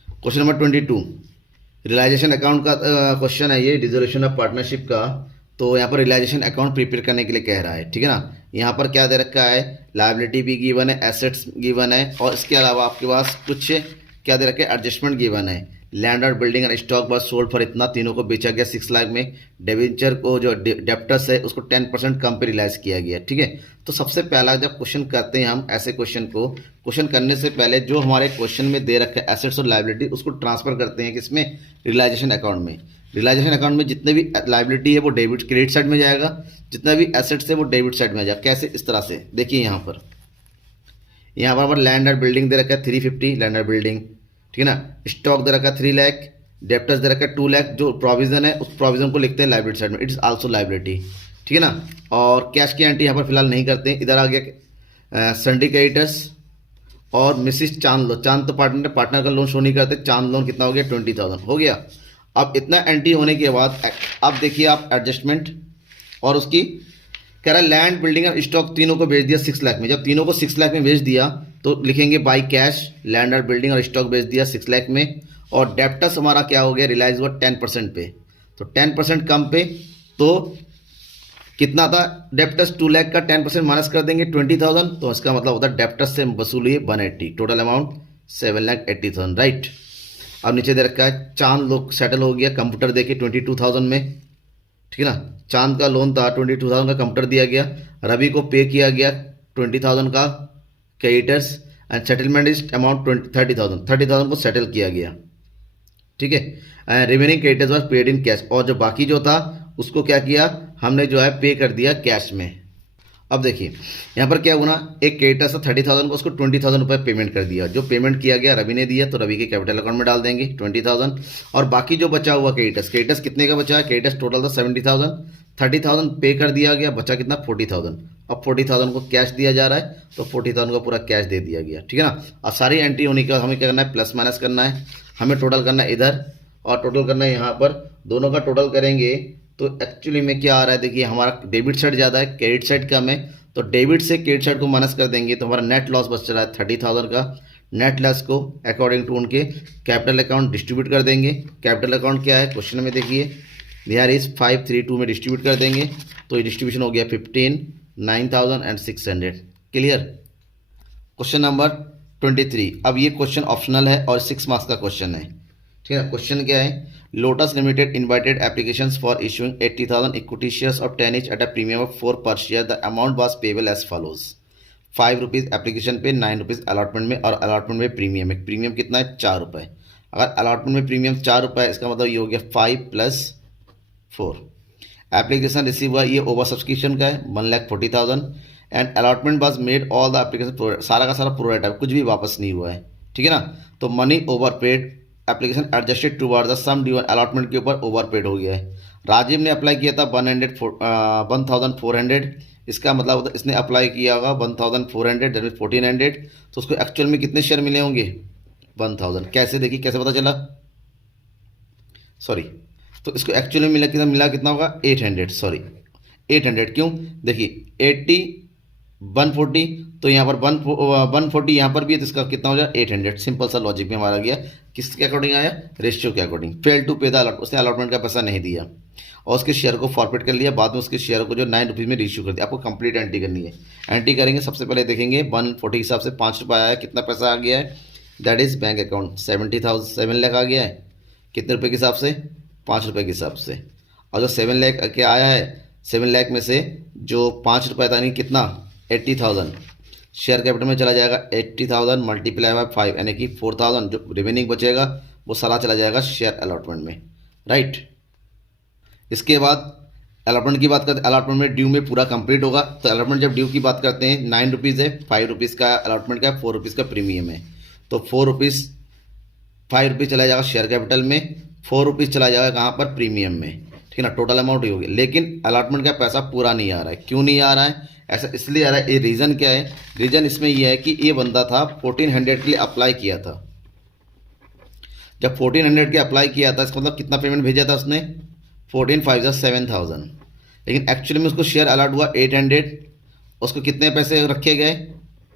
Question number 22 realisation account का क्वेश्चन है ये, डिसोल्यूशन ऑफ पार्टनरशिप का। तो यहाँ पर रियलाइजेशन अकाउंट प्रिपेयर करने के लिए कह रहा है, ठीक है ना। यहाँ पर क्या दे रखा है, लायबिलिटी भी गिवन है, एसेट्स गिवन है, और इसके अलावा आपके पास कुछ क्या दे रखा है, एडजस्टमेंट गिवन है। लैंड और बिल्डिंग और स्टॉक बस सोल्ड फॉर इतना, तीनों को बेचा गया 6 लाख में। डेवेंचर को जो डेप्टर्स है उसको 10% कम पे रिलाइज किया गया, ठीक है। तो सबसे पहला जब क्वेश्चन करते हैं हम ऐसे क्वेश्चन को, क्वेश्चन करने से पहले जो हमारे क्वेश्चन में दे रखा है एसेट्स और लायबिलिटी, उसको ट्रांसफर करते हैं किसमें, रियलाइजेशन अकाउंट में। रियलाइजेशन अकाउंट में जितने भी लायबिलिटी है वो डेबिट क्रेडिट साइड में जाएगा, जितना भी एसेट्स है वो डेबिट साइड में जाएगा। कैसे, इस तरह से देखिए, यहाँ पर लैंड और बिल्डिंग दे रखा है 350 लैंड और बिल्डिंग, ठीक है ना। स्टॉक दे रखा है 3 लाख, डेप्टर्स दे रखा है 2 लाख, जो प्रोविजन है उस प्रोविजन को लिखते हैं लायबिलिटी साइड में, इट इज आल्सो लायबिलिटी, ठीक है ना। और कैश की एंट्री यहाँ पर फिलहाल नहीं करते हैं। इधर आ गया सन्डी क्रेडिटर्स और मिसिस चांद लोन, चांद तो पार्टनर का लोन शो नहीं करते, चांद लोन कितना हो गया 20,000 हो गया। अब इतना एंट्री होने के बाद अब देखिए आप एडजस्टमेंट, और उसकी कह रहा है लैंड बिल्डिंग और स्टॉक तीनों को बेच दिया 6 लाख में। जब तीनों को 6 लाख में बेच दिया तो लिखेंगे बाई कैश, लैंड और बिल्डिंग और स्टॉक बेच दिया 6 लाख में। और डेप्टर्स हमारा क्या हो गया, रिलाइज हुआ 10% पे, तो 10% कम पे, तो कितना था डेप्टर्स 2 लाख का 10% माइनस कर देंगे 20,000, तो इसका मतलब होता है डेप्टर्स से वसूली 180, टोटल अमाउंट 7,80,000, राइट। अब नीचे दे रखा है चांद लोग सेटल हो गया कंप्यूटर देके 22,000 में, ठीक है ना। चांद का लोन था 22,000 का, कंप्यूटर दिया गया। रवि को पे किया गया 20,000 का creditors, and settlement is amount 30,000 को सेटल किया गया, ठीक है। Remaining creditors was paid in cash, और जो बाकी जो था उसको क्या किया हमने जो है पे कर दिया कैश में। अब देखिए यहाँ पर क्या हुआ ना, एक क्रेडिटर्स था 30,000 को, उसको 20,000 रुपये पेमेंट कर दिया। जो पेमेंट किया गया रवि ने दिया, तो रवि के कैपिटल अकाउंट में डाल देंगे 20,000। और बाकी जो बचा हुआ क्रेडिटर्स कितने का बचा है, क्रेडिटर्स टोटल था 70,000, 30,000 पे कर दिया गया, बचा कितना 40,000। अब 40,000 को कैश दिया जा रहा है, तो 40,000 को पूरा कैश दे दिया गया, ठीक है ना। अब सारी एंट्री होने के बाद हमें क्या करना है, प्लस माइनस करना है, हमें टोटल करना है इधर और टोटल करना है यहाँ पर। दोनों का टोटल करेंगे तो एक्चुअली में क्या आ रहा है, देखिए हमारा डेबिट साइड ज़्यादा है, क्रेडिट साइड कम है, तो डेबिट से क्रेडिट साइड को माइनस कर देंगे तो हमारा नेट लॉस बच रहा है 30,000 का। नेट लॉस को अकॉर्डिंग टू उनके कैपिटल अकाउंट डिस्ट्रीब्यूट कर देंगे। कैपिटल अकाउंट क्या है क्वेश्चन में देखिए, देयर इज 532 में डिस्ट्रीब्यूट कर देंगे, तो ये डिस्ट्रीब्यूशन हो गया 15, 9,000 एंड 600। क्लियर। Question number 23। अब ये क्वेश्चन ऑप्शनल है और 6 मार्क्स का क्वेश्चन है, ठीक है। क्वेश्चन क्या है, Lotus Limited invited applications for issuing 80,000 equity shares of 10 each at a premium of 4 per share. The amount was payable as follows, 5 rupees application पे, 9 रुपीज़ अलॉटमेंट में, और अलॉटमेंट में प्रीमियम है। प्रीमियम कितना है 4 रुपये। अगर अलॉटमेंट में प्रीमियम 4 रुपये है, इसका मतलब ये हो गया 5 + 4। एप्लीकेशन रिसीव हुआ, ये ओवर सब्सक्रिप्शन का है 1,40,000 and allotment was made all the application, सारा का सारा प्रोराइट है, कुछ भी वापस नहीं हुआ है, ठीक है ना। तो money over paid, application adjusted toward the sum due, allotment के ऊपर ओवर पेड हो गया है। राजीव ने अप्लाई किया था 1,400, इसका मतलब होता है इसने अप्लाई किया होगा 1400 दैट मीन 1400, तो उसको एक्चुअल में कितने शेयर मिले होंगे 1000। कैसे देखिए कैसे पता चला, सॉरी, तो इसको एक्चुअली मिला कितना, कितना होगा 800, सॉरी 800 क्यों, देखिए 80 140, तो यहाँ पर 140 यहाँ पर भी है, तो इसका कितना हो जाए 800। सिंपल सा लॉजिक में हमारा गया, किसके अकॉर्डिंग आया, रेशियो के अकॉर्डिंग। फेल टू पे द अलॉट, उसने अलॉटमेंट का पैसा नहीं दिया और उसके शेयर को फॉरफिट कर लिया, बाद में उसके शेयर को जो 9 रुपीज़ में रिश्यू कर दिया। आपको कंप्लीट एंट्री करनी है। एंट्री करेंगे, सबसे पहले देखेंगे 140 के हिसाब से 5 रुपये आया है, कितना पैसा आ गया है, that is bank account 7 lakh आ गया है, कितने रुपये के हिसाब से, 5 रुपये के हिसाब से। और जो 7 लाख क्या आया है, 7 लाख में से जो 5 रुपये था नहीं कितना 80,000 शेयर कैपिटल में चला जाएगा, 80,000 मल्टीप्लाई बाय 5 यानी कि 4,000, जो रिमेनिंग बचेगा वो सारा चला जाएगा शेयर अलॉटमेंट में, राइट। इसके बाद अलॉटमेंट की बात करते हैं, अलॉटमेंट में ड्यू में पूरा कंप्लीट होगा। तो अलॉटमेंट जब ड्यू की बात करते हैं 9 रुपीज़ है, 5 रुपीज़ का अलॉटमेंट का, 4 रुपीज़ का प्रीमियम है, तो 4 रुपीज़ 5 रुपीज़ चला जाएगा शेयर कैपिटल में, 4 रुपीज़ चला जाएगा कहाँ पर, प्रीमियम में, ठीक है ना, टोटल अमाउंट ही होगी। लेकिन अलॉटमेंट का पैसा पूरा नहीं आ रहा है, क्यों नहीं आ रहा है, ऐसा इसलिए आ रहा है, ये रीज़न क्या है, रीज़न इसमें यह है कि ये बंदा था 1400 के लिए अप्लाई किया था। जब 1400 के अप्लाई किया था, इसका मतलब कितना पेमेंट भेजा था उसने, 14 5 7,000, लेकिन एक्चुअली में उसको शेयर अलॉट हुआ 800, उसको कितने पैसे रखे गए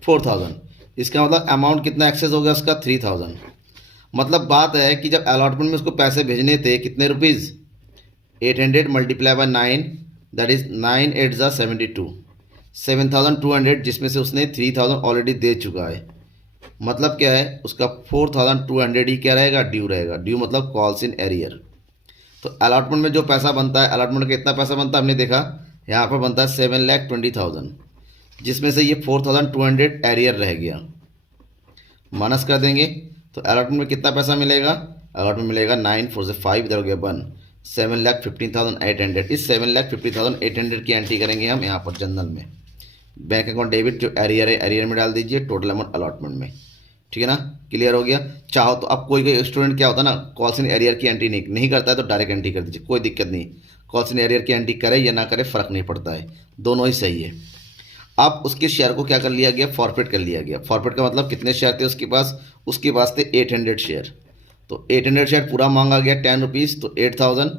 4,000, इसका मतलब अमाउंट कितना एक्सेस हो गया उसका 3,000। मतलब बात है कि जब अलॉटमेंट में उसको पैसे भेजने थे कितने rupees, 800 multiply by 9 that is 9 8 ज़ा 72, 7,200, जिसमें से उसने 3,000 ऑलरेडी दे चुका है। मतलब क्या है, उसका 4,200 ही क्या रहेगा, ड्यू रहेगा। ड्यू मतलब कॉल्स इन एरियर। तो अलॉटमेंट में जो पैसा बनता है, अलॉटमेंट का कितना पैसा बनता है हमने देखा, यहाँ पर बनता है 7,20,000, जिसमें से ये 4,200 एरियर रह गया, माइनस कर देंगे तो अलॉटमेंट में कितना पैसा मिलेगा, अलॉटमेंट मिलेगा 9 4 से 5 इधर हो गया 1, 7,15,800। इस 7,50,800 की एंट्री करेंगे हम यहाँ पर जनरल में। बैंक अकाउंट डेबिट जो एरियर है एरियर में डाल दीजिए, टोटल अमाउंट अलॉटमेंट में, ठीक है ना, क्लियर हो गया। चाहो तो अब कोई स्टूडेंट क्या होता है ना, कॉल्स इन एरियर की एंट्री नहीं करता है तो डायरेक्ट एंट्री कर दीजिए, कोई दिक्कत नहीं। कॉल्स इन एरियर की एंट्री करे या ना करे फ़र्क नहीं पड़ता है, दोनों ही सही है। अब उसके शेयर को क्या कर लिया गया, फॉरफिट कर लिया गया। फॉरफिट का मतलब कितने शेयर थे उसके पास थे 800 शेयर, तो 800 शेयर पूरा मांगा गया 10 रुपीज़, तो 8,000।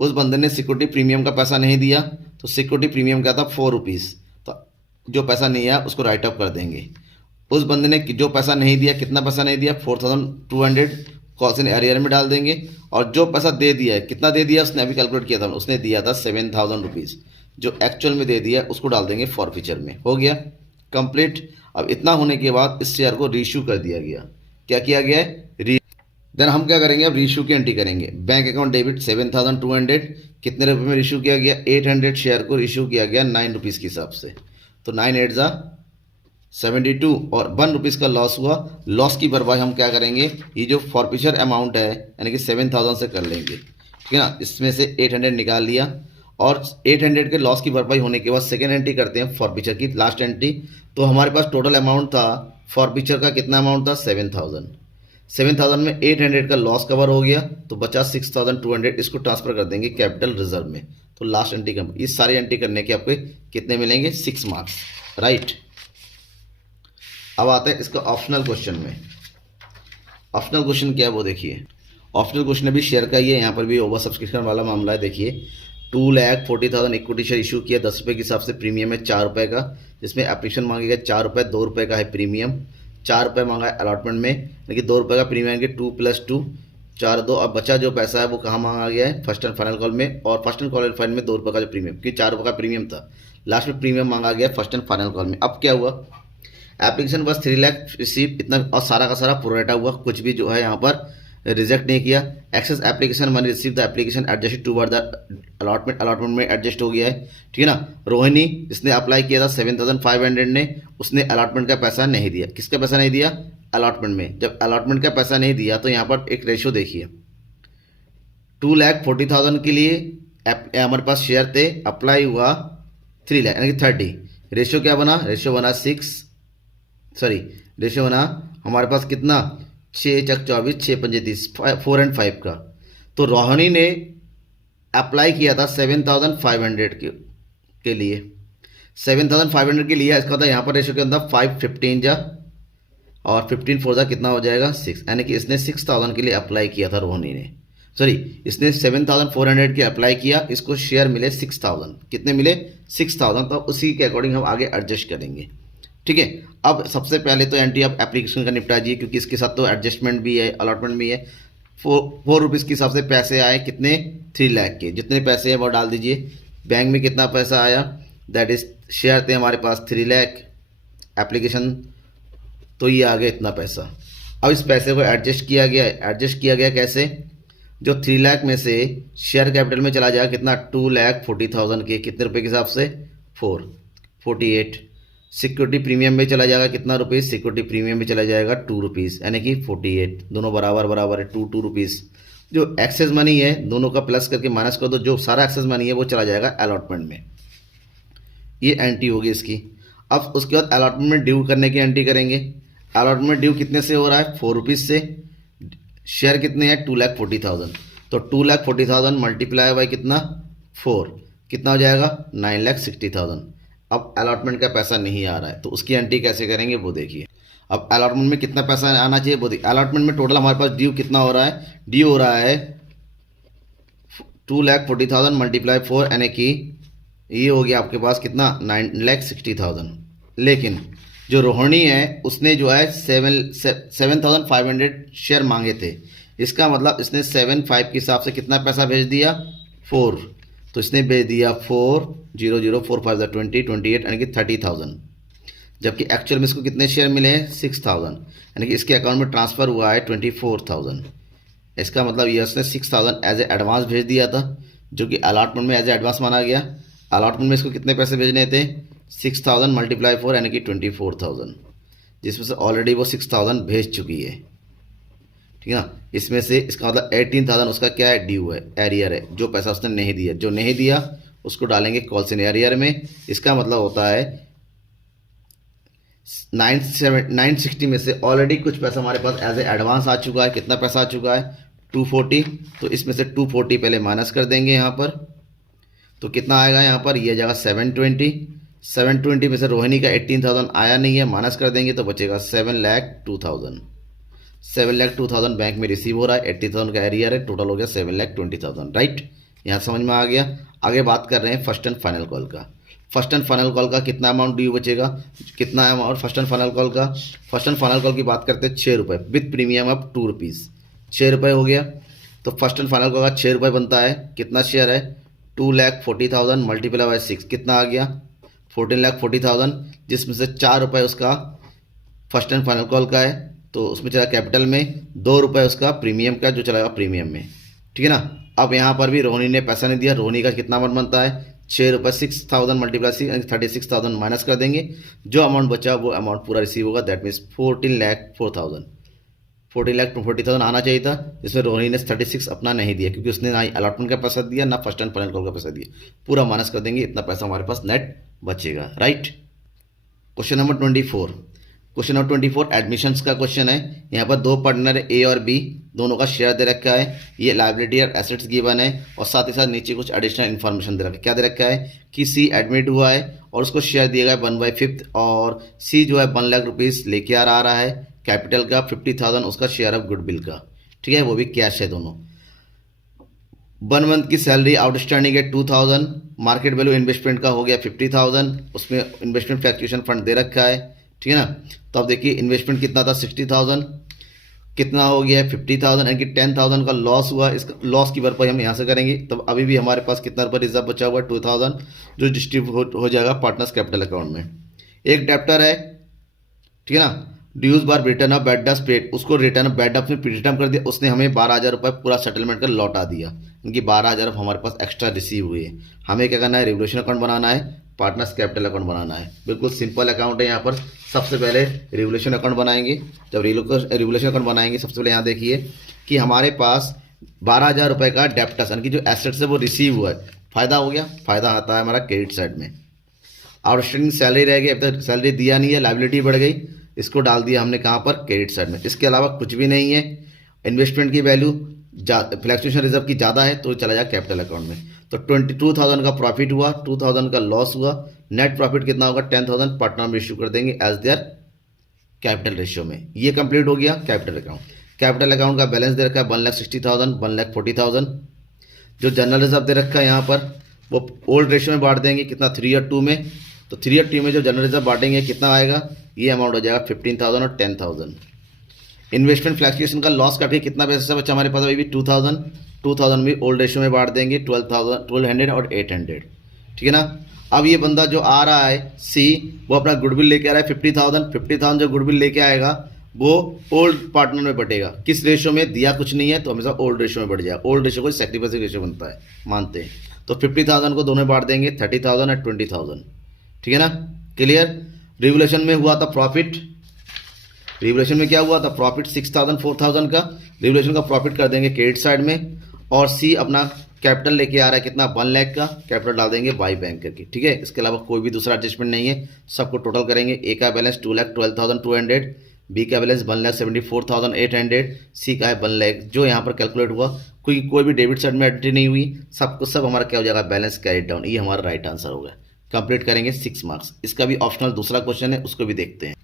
उस बंदे ने सिक्योरिटी प्रीमियम का पैसा नहीं दिया, तो सिक्योरिटी प्रीमियम क्या था 4 रुपीज़, तो जो पैसा नहीं आया उसको राइट अप कर देंगे। उस बंदे ने जो पैसा नहीं दिया, कितना पैसा नहीं दिया 4,200 कॉल्स इन एरियर में डाल देंगे। और जो पैसा दे दिया है, कितना दे दिया उसने अभी कैलकुलेट किया था, उसने दिया था 7,000 रुपीज़, जो एक्चुअल में दे दिया उसको डाल देंगे फॉरफीचर में। हो गया कंप्लीट। अब इतना होने के बाद इस शेयर को रीइश्यू कर दिया गया। क्या किया गया है, देन हम क्या करेंगे, अब रीइश्यू की एंट्री करेंगे। बैंक अकाउंट डेबिट 7,200, कितने रुपये में रीइश्यू किया गया, 800 शेयर को रीइश्यू किया गया 9 रुपीज़ के हिसाब से, तो 9 8 ज़ा 72 और 1 रुपीज़ का लॉस हुआ। लॉस की भरपाई हम क्या करेंगे, ये जो फॉरफीचर अमाउंट है यानी कि 7,000 से कर लेंगे, ठीक है ना। इसमें से 800 निकाल लिया और 800 के लॉस की भरपाई होने के बाद सेकेंड एंट्री करते हैं फॉरफीचर की, लास्ट एंट्री। तो हमारे पास टोटल अमाउंट था फॉरफीचर का, कितना अमाउंट था 7,000। 7,000 में 800 का लॉस कवर हो गया, तो बचा 6,200, इसको ट्रांसफ़र कर देंगे कैपिटल रिजर्व में। तो लास्ट एंट्री का इस सारी एंट्री करने के आपको कितने मिलेंगे, 6 मार्क्स, राइट। अब आता है इसका ऑप्शनल क्वेश्चन में। ऑप्शनल क्वेश्चन क्या है वो देखिए। ऑप्शनल क्वेश्चन अभी शेयर का ही है, यहाँ पर भी ओवर सब्सक्रिप्शन वाला मामला है। देखिए 2,40,000 इक्विटी शेयर इशू किया 10 रुपये के हिसाब से, प्रीमियम है 4 रुपये का, जिसमें एप्लीकेशन मांगेगा 4 रुपये, 2 रुपये का है प्रीमियम, 4 रुपये मांगा है अलॉटमेंट में, लेकिन 2 रुपये का प्रीमियम के 2 + 2 4 2। अब बचा जो पैसा है वो कहाँ मांगा गया है, फर्स्ट एंड फाइनल कॉल में, और फर्स्ट एंड कॉल फाइनल में 2 रुपये का जो प्रीमियम, क्योंकि 4 रुपये का प्रीमियम था, लास्ट में प्रीमियम मांगा गया फर्स्ट एंड फाइनल कॉल में। अब क्या हुआ, एप्लीकेशन बस 3 लाख रिसीव इतना और सारा का सारा प्रोरेटा हुआ, कुछ भी जो है यहाँ पर रिजेक्ट नहीं किया। Excess application money receive the application adjust toward the allotment में एडजस्ट हो गया है, ठीक है ना। रोहिणी इसने अप्लाई किया था 7,500 ने, उसने अलॉटमेंट का पैसा नहीं दिया। किसका पैसा नहीं दिया, अलॉटमेंट में। जब अलॉटमेंट का पैसा नहीं दिया तो यहाँ पर एक रेशियो देखिए, 2,40,000 के लिए हमारे पास शेयर थे, अप्लाई हुआ 3 लाख यानी कि 30, रेशियो क्या बना, रेशियो बना 6, सॉरी रेशियो बना हमारे पास कितना 6 × 24 6 × 30 4 और 5 का। तो रोहिणी ने अप्लाई किया था 7,500 के लिए, 7,500 के लिया, इसका था यहाँ पर रेशो के अंदर 515 जा और 15 4 जा कितना हो जाएगा 6, यानी कि इसने 6,000 के लिए अप्लाई किया था रोहिणी ने, सॉरी इसने 7,400 के अप्लाई किया, इसको शेयर मिले 6,000, कितने मिले 6,000, तो उसी के अकॉर्डिंग हम आगे एडजस्ट करेंगे। ठीक है, अब सबसे पहले तो एंट्री ऑफ एप्लीकेशन का निपटा जी, क्योंकि इसके साथ तो एडजस्टमेंट भी है, अलॉटमेंट भी है। 4 रुपीज़ के हिसाब से पैसे आए कितने 3 लाख के, जितने पैसे हैं वो डाल दीजिए। बैंक में कितना पैसा आया, दैट इज शेयर थे हमारे पास 3 लाख, एप्लीकेशन तो ये आ गया इतना पैसा। अब इस पैसे को एडजस्ट किया गया, एडजस्ट किया गया कैसे, जो 3 लाख में से शेयर कैपिटल में चला जाएगा कितना 2,40,000 के, कितने रुपए के हिसाब से 48। सिक्योरिटी प्रीमियम में चला जाएगा कितना रुपीज़, सिक्योरिटी प्रीमियम में चला जाएगा 2 रुपीज़, यानी कि 48, दोनों बराबर बराबर है, 2 रुपीज़। जो एक्सेस मनी है दोनों का प्लस करके माइनस कर दो, जो सारा एक्सेस मनी है वो चला जाएगा अलॉटमेंट में, ये एंट्री होगी इसकी। अब उसके बाद अलॉटमेंट में ड्यू करने की एंट्री करेंगे। अलॉटमेंट ड्यू कितने से हो रहा है 4 रुपीज़ से, शेयर कितने हैं 2,40,000, तो 2,40,000 मल्टीप्लाई बाई कितना 4, कितना हो जाएगा 9,60,000। अब अलॉटमेंट का पैसा नहीं आ रहा है तो उसकी एंट्री कैसे करेंगे वो देखिए। अब अलॉटमेंट में कितना पैसा आना चाहिए वो देखिए। अलॉटमेंट में टोटल हमारे पास ड्यू कितना हो रहा है, ड्यू हो रहा है 2,40,000 मल्टीप्लाई 4, यानी कि ये हो गया आपके पास कितना 9,60,000। लेकिन जो रोहिणी है उसने जो है 7,500 शेयर मांगे थे, इसका मतलब इसने 7,500 के हिसाब से कितना पैसा भेज दिया 4, तो इसने भेज दिया 4,0,0,4,5 20 28, यानी कि 30,000। जबकि एक्चुअल में इसको कितने शेयर मिले हैं 6,000, यानी कि इसके अकाउंट में ट्रांसफ़र हुआ है 24,000। इसका मतलब ये उसने 6,000 एज ए एडवांस भेज दिया था, जो कि अलॉटमेंट में एज ए एडवांस माना गया। अलॉटमेंट में इसको कितने पैसे भेजने थे 6,000 मल्टीप्लाई 4, यानी कि 24,000, जिसमें से ऑलरेडी वो 6,000 भेज चुकी है। ठीक है ना, इसमें से इसका मतलब 18,000 उसका क्या है ड्यू है, एरियर है, जो पैसा उसने नहीं दिया, जो नहीं दिया उसको डालेंगे कॉल्स इन एरियर में। इसका मतलब होता है 960 में से ऑलरेडी कुछ पैसा हमारे पास एज ए एडवांस आ चुका है। कितना पैसा आ चुका है 240, तो इसमें से 240 पहले माइनस कर देंगे यहाँ पर, तो कितना आएगा यहाँ पर, ये जाएगा 720 में से रोहिणी का 18,000 आया नहीं है, माइनस कर देंगे तो बचेगा 7,02,000 बैंक में रिसीव हो रहा है, 80,000 का एरियर है, टोटल हो गया 7,20,000। राइट, यहाँ समझ में आ गया। आगे बात कर रहे हैं फर्स्ट एंड फाइनल कॉल का। फर्स्ट एंड फाइनल कॉल का कितना अमाउंट ड्यू बचेगा, कितना amount first and final call का। फर्स्ट एंड फाइनल कॉल की बात करते हैं 6 रुपये विथ प्रीमियम ऑफ 2 रुपीज़, 6 रुपये हो गया। तो फर्स्ट एंड फाइनल कॉल का 6 रुपये बनता है, कितना शेयर है 2,40,000 मल्टीप्लाई बाई 6, कितना आ गया 14,40,000, जिसमें से 4 रुपये उसका फर्स्ट एंड फाइनल कॉल का है, तो उसमें चला कैपिटल में, 2 रुपये उसका प्रीमियम का जो चलाएगा प्रीमियम में। ठीक है ना। अब यहाँ पर भी रोहिणी ने पैसा नहीं दिया, रोहिणी का कितना अमाउंट बनता है 6 रुपये, 6,000 मल्टीप्लाई 6, 36,000 माइनस कर देंगे, जो अमाउंट बचा वो अमाउंट पूरा रिसीव होगा, दैट मीन्स 14,40,000 आना चाहिए था, जिसमें रोहिणी ने 36 अपना नहीं दिया, क्योंकि उसने ना ही अलॉटमेंट का पैसा दिया ना फर्स्ट एंड फाइनल कॉल का पैसा दिया, पूरा माइनस कर देंगे, इतना पैसा हमारे पास नेट बचेगा। Right. Question number 24, question number 24 admissions का क्वेश्चन है। यहाँ पर 2 पार्टनर है ए और बी, दोनों का शेयर दे रखा है, ये लायबिलिटी और एसेट्स गिवन है, और साथ ही साथ नीचे कुछ एडिशनल इन्फॉर्मेशन दे रखा है। क्या दे रखा है कि सी एडमिट हुआ है और उसको शेयर दिया गया 1/5, और सी जो है 1 लाख रुपीज़ लेके आ रहा है, कैपिटल का 50,000 उसका शेयर ऑफ गुडविल का, ठीक है, वो भी कैश है दोनों। 1 मंथ की सैलरी आउटस्टैंडिंग है 2,000, मार्केट वैल्यू इन्वेस्टमेंट का हो गया 50,000, उसमें इन्वेस्टमेंट फ्लक्चुएशन फंड दे रखा है। ठीक है ना। तो अब देखिए इन्वेस्टमेंट कितना था 60,000, कितना हो गया है 50,000, यानी कि 10,000 का लॉस हुआ। इसका लॉस की भरपाई हम यहाँ से करेंगे, तब अभी भी हमारे पास कितना रुपये रिजर्व बचा हुआ है 2,000, जो डिस्ट्रीब्यूट हो जाएगा पार्टनर्स कैपिटल अकाउंट में। एक डेप्टर है, ठीक है ना, dues bar return of bad debts paid, उसको रिटर्न ऑफ बैड डेब्ट्स में रिटर्न कर दिया, उसने हमें 12,000 रुपये पूरा सेटलमेंट कर लौटा दिया, इनकी 12,000 हमारे पास एक्स्ट्रा रिसीव हुए हैं। हमें क्या करना है, रिवोल्यूशन अकाउंट बनाना है, पार्टनर्स कैपिटल अकाउंट बनाना है। बिल्कुल सिंपल अकाउंट है। यहाँ पर सबसे पहले रिवोल्यूशन अकाउंट बनाएंगे। जब रिवोल्यूशन अकाउंट बनाएंगे, सबसे पहले यहाँ देखिए कि हमारे पास 12,000 रुपये का डेप्टस, यानी कि जो एसेट्स है वो रिसीव हुआ है, फ़ायदा हो गया, फ़ायदा आता है हमारा क्रेडिट साइड में। आउटस्टैंडिंग सैलरी रह गई, अब तक सैलरी दिया नहीं है, लायबिलिटी बढ़ गई, इसको डाल दिया हमने कहाँ पर, क्रेडिट साइड में। इसके अलावा कुछ भी नहीं है। इन्वेस्टमेंट की वैल्यू फ्लक्चुएशन रिजर्व की ज़्यादा है तो चला जाए कैपिटल अकाउंट में। तो 22,000 का प्रॉफिट हुआ, 2,000 का लॉस हुआ, नेट प्रॉफिट कितना होगा 10,000 पार्टनर में इशू कर देंगे एज देयर कैपिटल रेशियो में। ये कंप्लीट हो गया कैपिटल अकाउंट। कैपिटल अकाउंट का बैलेंस दे रखा है 1,60,000, 1,40,000। जो जनरल रिजर्व दे रखा है यहाँ पर वो ओल्ड रेशियो में बांट देंगे, कितना 3 और 2 में। तो 3 और 2 में जो जनरल रिजर्व बांटेंगे कितना आएगा, ये अमाउंट हो जाएगा 15,000 और 10,000। इन्वेस्टमेंट फ्लैक्चुएशन का लॉस काट के कितना पैसा बचा हमारे पास, अभी भी 2,000 भी ओल्ड रेशियो में बांट देंगे 1,200 और 800, ठीक है ना। अब ये बंदा जो आ रहा है सी, वो अपना गुडविल लेके आ रहा है 50,000 जो गुडविल लेके आएगा वो ओल्ड पार्टनर में बटेगा। किस रेशियो में, दिया कुछ नहीं है तो हमेशा ओल्ड रेशियो में बढ़ जाएगा। ओल्ड रेशियो को सैक्रिफाइस रेशियो बनता है, मानते हैं। तो 50,000 को दोनों बांट देंगे 30,000 और 20,000, ठीक है ना। क्लियर। रिवोल्यूशन में हुआ था प्रॉफिट, रिवोल्यूशन में क्या हुआ था प्रॉफिट 6,000 4,000 का, रिवोल्यूशन का प्रॉफिट कर देंगे क्रेडिट साइड में। और सी अपना कैपिटल लेके आ रहा है कितना 1 लाख का, कैपिटल डाल देंगे बाई बैंक करके, ठीक है। इसके अलावा कोई भी दूसरा एडजस्टमेंट नहीं है, सबको टोटल करेंगे। ए का बैलेंस 2,12,200, बी का बैलेंस 1,74,800, सी का है 1 लाख जो यहाँ पर कैलकुलेट हुआ। कोई भी डेबिट साइड में एंट्री नहीं हुई, सब हमारा क्या हो जाएगा बैलेंस कैरिड डाउन। ये हमारा राइट आंसर होगा। कंप्लीट करेंगे 6 मार्क्स। इसका भी ऑप्शनल दूसरा क्वेश्चन है, उसको भी देखते हैं।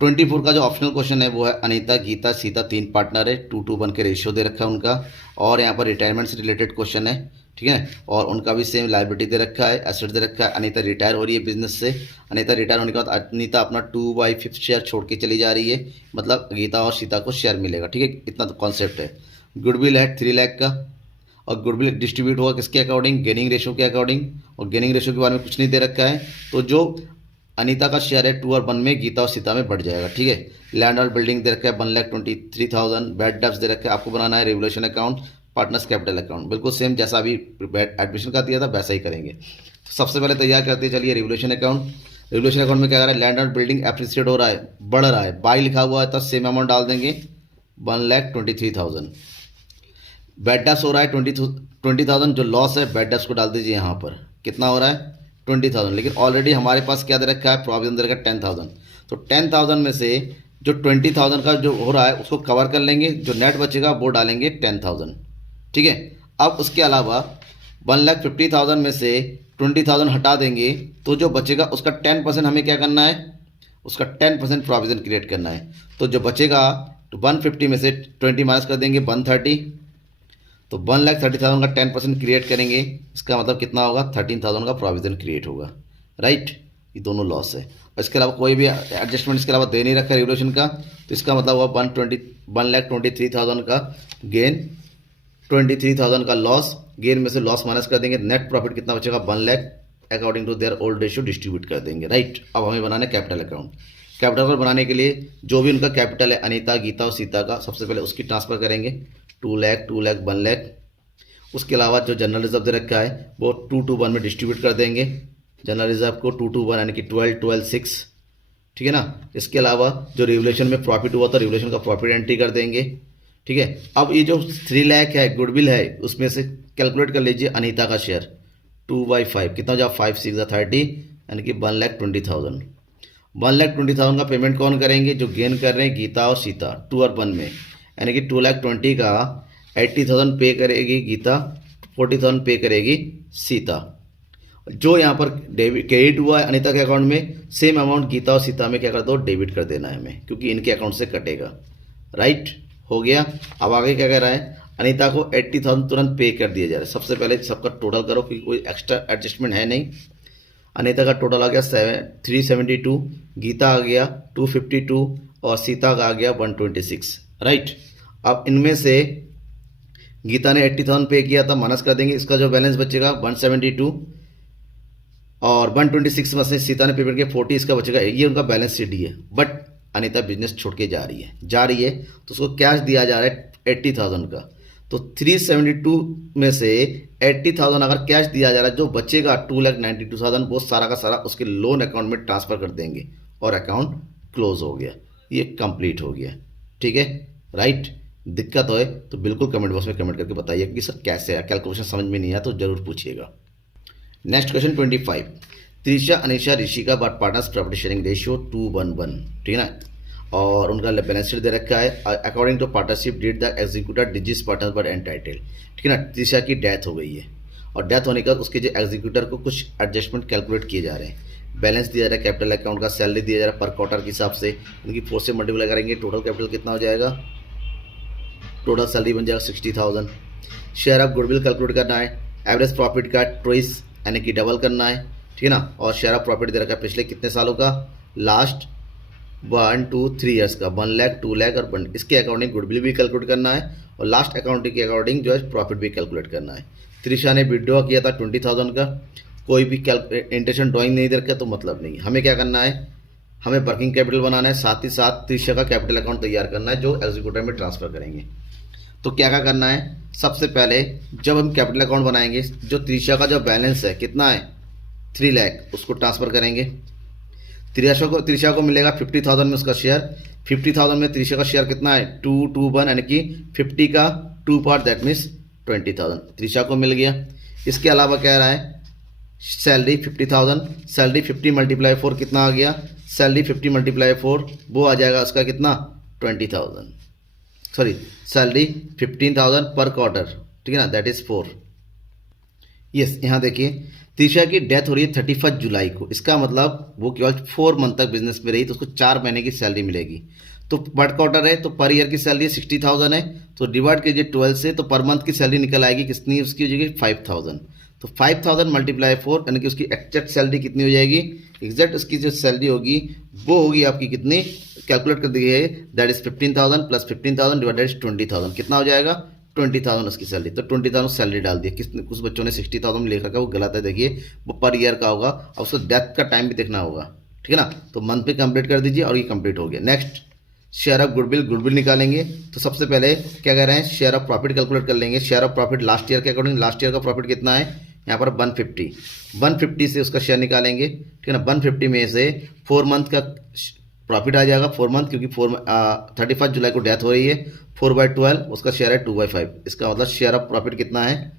24 का जो ऑप्शनल क्वेश्चन है वो है अनीता, गीता, सीता 3 पार्टनर है, 2:1 के रेशियो दे रखा है उनका। और यहाँ पर रिटायरमेंट से रिलेटेड क्वेश्चन है, ठीक है। और उनका भी सेम लायबिलिटी दे रखा है, एसेट दे रखा है। अनीता रिटायर हो रही है बिजनेस से। अनीता रिटायर होने के बाद अनीता अपना 2/5 शेयर छोड़ के चली जा रही है, मतलब गीता और सीता को शेयर मिलेगा, ठीक है। इतना तो कॉन्सेप्ट है। गुडविल है 3 लाख का, और गुडविल डिस्ट्रीब्यूट होगा किसके अकॉर्डिंग, गेनिंग रेशियो के अकॉर्डिंग। और गेनिंग रेशियो के बारे में कुछ नहीं दे रखा है। तो जो अनीता का शेयर है 2 और 1 में, गीता और सीता में बढ़ जाएगा, ठीक है। लैंड और बिल्डिंग दे रखा है 1,23,000। बैड डेब्ट्स दे रखा है, आपको बनाना है revolution account, partners capital account, बिल्कुल सेम जैसा अभी एडमिशन का दिया था वैसा ही करेंगे। तो सबसे पहले तैयार करते चलिए रिवोल्यूशन अकाउंट। रिवोल्यूशन अकाउंट में क्या कर रहा है, लैंड और बिल्डिंग एप्रिसिएट हो रहा है, बढ़ रहा है, बाई लिखा हुआ है तो सेम अमाउंट डाल देंगे 1,23,000। बैड डेब्ट्स हो रहा है 20,000, जो लॉस है बैड डेब्ट्स को डाल दीजिए यहाँ पर, कितना हो रहा है 20,000। लेकिन ऑलरेडी हमारे पास क्या दे रखा है, प्रोविजन दे रखा है 10,000। तो 10,000 में से जो 20,000 का जो हो रहा है उसको कवर कर लेंगे, जो नेट बचेगा वो डालेंगे 10,000, ठीक है। अब उसके अलावा 1,50,000 में से 20,000 हटा देंगे तो जो बचेगा उसका 10% हमें क्या करना है, उसका 10% प्रोविजन क्रिएट करना है। तो जो बचेगा तो 150 में से 20 माइनस कर देंगे 130, तो 1,30,000 का 10% क्रिएट करेंगे, इसका मतलब कितना होगा 13,000 का प्रोविजन क्रिएट होगा, राइट। ये दोनों लॉस है। और इसके अलावा कोई भी एडजस्टमेंट इसके अलावा दे नहीं रखा रिवोल्यूशन का, तो इसका मतलब हुआ 1,23,000 का गेन, 23,000 का लॉस। गेन में से लॉस माइनस कर देंगे, नेट प्रॉफिट कितना बचेगा 1 lakh, according to their old ratio distribute कर देंगे, राइट। अब हमें बनाना है कैपिटल अकाउंट। कैपिटल अकाउंट बनाने के लिए जो भी उनका कैपिटल है अनीता, गीता और सीता का, सबसे पहले उसकी ट्रांसफर करेंगे 2 लाख 1 लाख। उसके अलावा जो जनरल रिजर्व दे रखा है वो 2:1 में डिस्ट्रीब्यूट कर देंगे, जनरल रिजर्व को 2:1 यानी कि 12,6, ठीक है ना। इसके अलावा जो रिवोल्यूशन में प्रॉफिट हुआ था रिवोल्यूशन का प्रॉफिट एंट्री कर देंगे, ठीक है। अब ये जो 3 लाख है गुडविल है उसमें से कैलकुलेट कर लीजिए अनीता का शेयर 2/5 कितना हो जाए 5 6 30 यानी कि 1,20,000। 1,20,000 का पेमेंट कौन करेंगे, जो गेन कर रहे हैं गीता और सीता 2 और 1 में, यानी कि 2,20,000 का 80,000 पे करेगी गीता, 40,000 पे करेगी सीता। जो यहाँ पर क्रेडिट हुआ है अनीता के अकाउंट में, सेम अमाउंट गीता और सीता में क्या कर दो डेबिट कर देना है हमें, क्योंकि इनके अकाउंट से कटेगा, राइट। हो गया। अब आगे क्या कह रहा है, अनीता को 80,000 तुरंत पे कर दिया जा रहा है। सबसे पहले सबका टोटल करो क्योंकि कोई एक्स्ट्रा एडजस्टमेंट है नहीं। अनीता का टोटल आ गया 372, गीता आ गया 252 और सीता का आ गया 126, राइट। अब इनमें से गीता ने 80,000 पे किया था, माइनस कर देंगे, इसका जो बैलेंस बचेगा 172 और 126 में से सीता ने पेमेंट किया 40, इसका बचेगा, ये उनका बैलेंस शीट है। बट अनीता बिजनेस छोड़ के जा रही है तो उसको कैश दिया जा रहा है 80,000 का। तो 372 में से 80,000 अगर कैश दिया जा रहा है, जो बचेगा 2,92,000 वो सारा का सारा उसके लोन अकाउंट में ट्रांसफर कर देंगे और अकाउंट क्लोज हो गया, ये कंप्लीट हो गया, ठीक है, राइट। दिक्कत हो तो बिल्कुल कमेंट बॉक्स में कमेंट करके बताइए कि सर कैसे है, कैलकुलेशन समझ में नहीं आया तो जरूर पूछिएगा। Next question 25, Trisha Anisha Rishika but partners property sharing ratio 2:1, ठीक है ना। और उनका बैलेंस शीट दे रखा है, according to partnership deed the executor deceased partner but entitle, ठीक है ना। त्रिशा की डेथ हो गई है और डेथ होने के बाद उसके जो एग्जीक्यूटर को कुछ एडजस्टमेंट कैलकुलेट किए जा रहे हैं। बैलेंस दिया जा रहा है कैपिटल अकाउंट का, सैलरी दिया जा रहा है पर क्वार्टर के हिसाब से, उनकी 4 से मल्टीप्लाई करेंगे, टोटल कैपिटल कितना हो जाएगा, टोटल सैलरी बन जाएगा 60,000। शेयर ऑफ गुडविल कैलकुलेट करना है, एवरेज प्रॉफिट का ट्वाइस यानी कि डबल करना है, ठीक है ना। और शेयर ऑफ प्रॉफिट दे रखा है पिछले कितने सालों का, लास्ट 1 2 3 ईयर्स का, 1 लाख 2 लाख और 1, इसके अकॉर्डिंग गुडविल भी कैलकुलेट करना है और लास्ट अकाउंटिंग के अकॉर्डिंग जो है प्रॉफिट भी कैलकुलेट करना है। त्रिशा ने विड्रॉ किया था 20,000 का, कोई भी इंटेंशन ड्राइंग नहीं दे रखा तो मतलब नहीं। हमें क्या करना है, हमें वर्किंग कैपिटल बनाना है, साथ ही साथ त्रिशा का कैपिटल अकाउंट तैयार करना है जो एग्जीक्यूटिव में ट्रांसफर करेंगे। तो क्या क्या करना है, सबसे पहले जब हम कैपिटल अकाउंट बनाएंगे, जो त्रिशा का जो बैलेंस है कितना है 3 लाख, उसको ट्रांसफ़र करेंगे। त्रिशा को मिलेगा 50,000 में उसका शेयर, 50,000 में त्रिशा का शेयर कितना है 221 यानी कि 50 का 2 पार्ट दैट मीन्स 20,000 त्रिशा को मिल गया। इसके अलावा कह रहा है सैलरी 50,000, सैलरी 50 मल्टीप्लाई 4 कितना आ गया, सैलरी 50 मल्टीप्लाई 4 वो आ जाएगा उसका कितना 20,000, सॉरी सैलरी 15,000 पर क्वार्टर, ठीक है ना, दैट इज़ 4। यस, यहाँ देखिए त्रिशा की डेथ हो रही है 31 जुलाई को, इसका मतलब वो केवल 4 मंथ तक बिजनेस में रही तो उसको 4 महीने की सैलरी मिलेगी। तो पर क्वार्टर है तो पर ईयर की सैलरी 60,000 है, तो डिवाइड कीजिए 12 से, तो पर मंथ की सैलरी निकल आएगी कितनी, उसकी हो जाएगी 5,000। तो 5,000 मल्टीप्लाई 4 यानी कि उसकी एग्जैक्ट सैलरी कितनी हो जाएगी, एग्जैक्ट उसकी जो सैलरी होगी वो होगी आपकी कितनी, कैलकुलेट कर दी है, दैट इज 15,000 प्लस 15,000 डिवाइडेड 20,000 कितना हो जाएगा 20,000 उसकी सैलरी। तो 20,000 सैलरी डाल दी, किसने कुछ बच्चों ने 60,000 में लिखा, वो गलत है, देखिए वो पर ईयर का होगा और उसको डेथ का टाइम भी देखना होगा, ठीक है ना। तो मंथ पे कंप्लीट कर दीजिए और ये कंप्लीट हो गया। नेक्स्ट शेयर ऑफ गुडविल निकालेंगे। तो सबसे पहले क्या कह रहे हैं, शेयर ऑफ प्रॉफिट कैलकुलेट कर लेंगे। Share of profit last year के अकॉर्डिंग, लास्ट ईयर का प्रॉफिट कितना है यहाँ पर 150 से उसका शेयर निकालेंगे, ठीक है ना। 150 में से 4 मंथ का प्रॉफिट आ जाएगा, 4 मंथ, क्योंकि 31 जुलाई को डेथ हो रही है, 4/12 उसका शेयर है 2/5, इसका मतलब शेयर ऑफ प्रॉफिट कितना है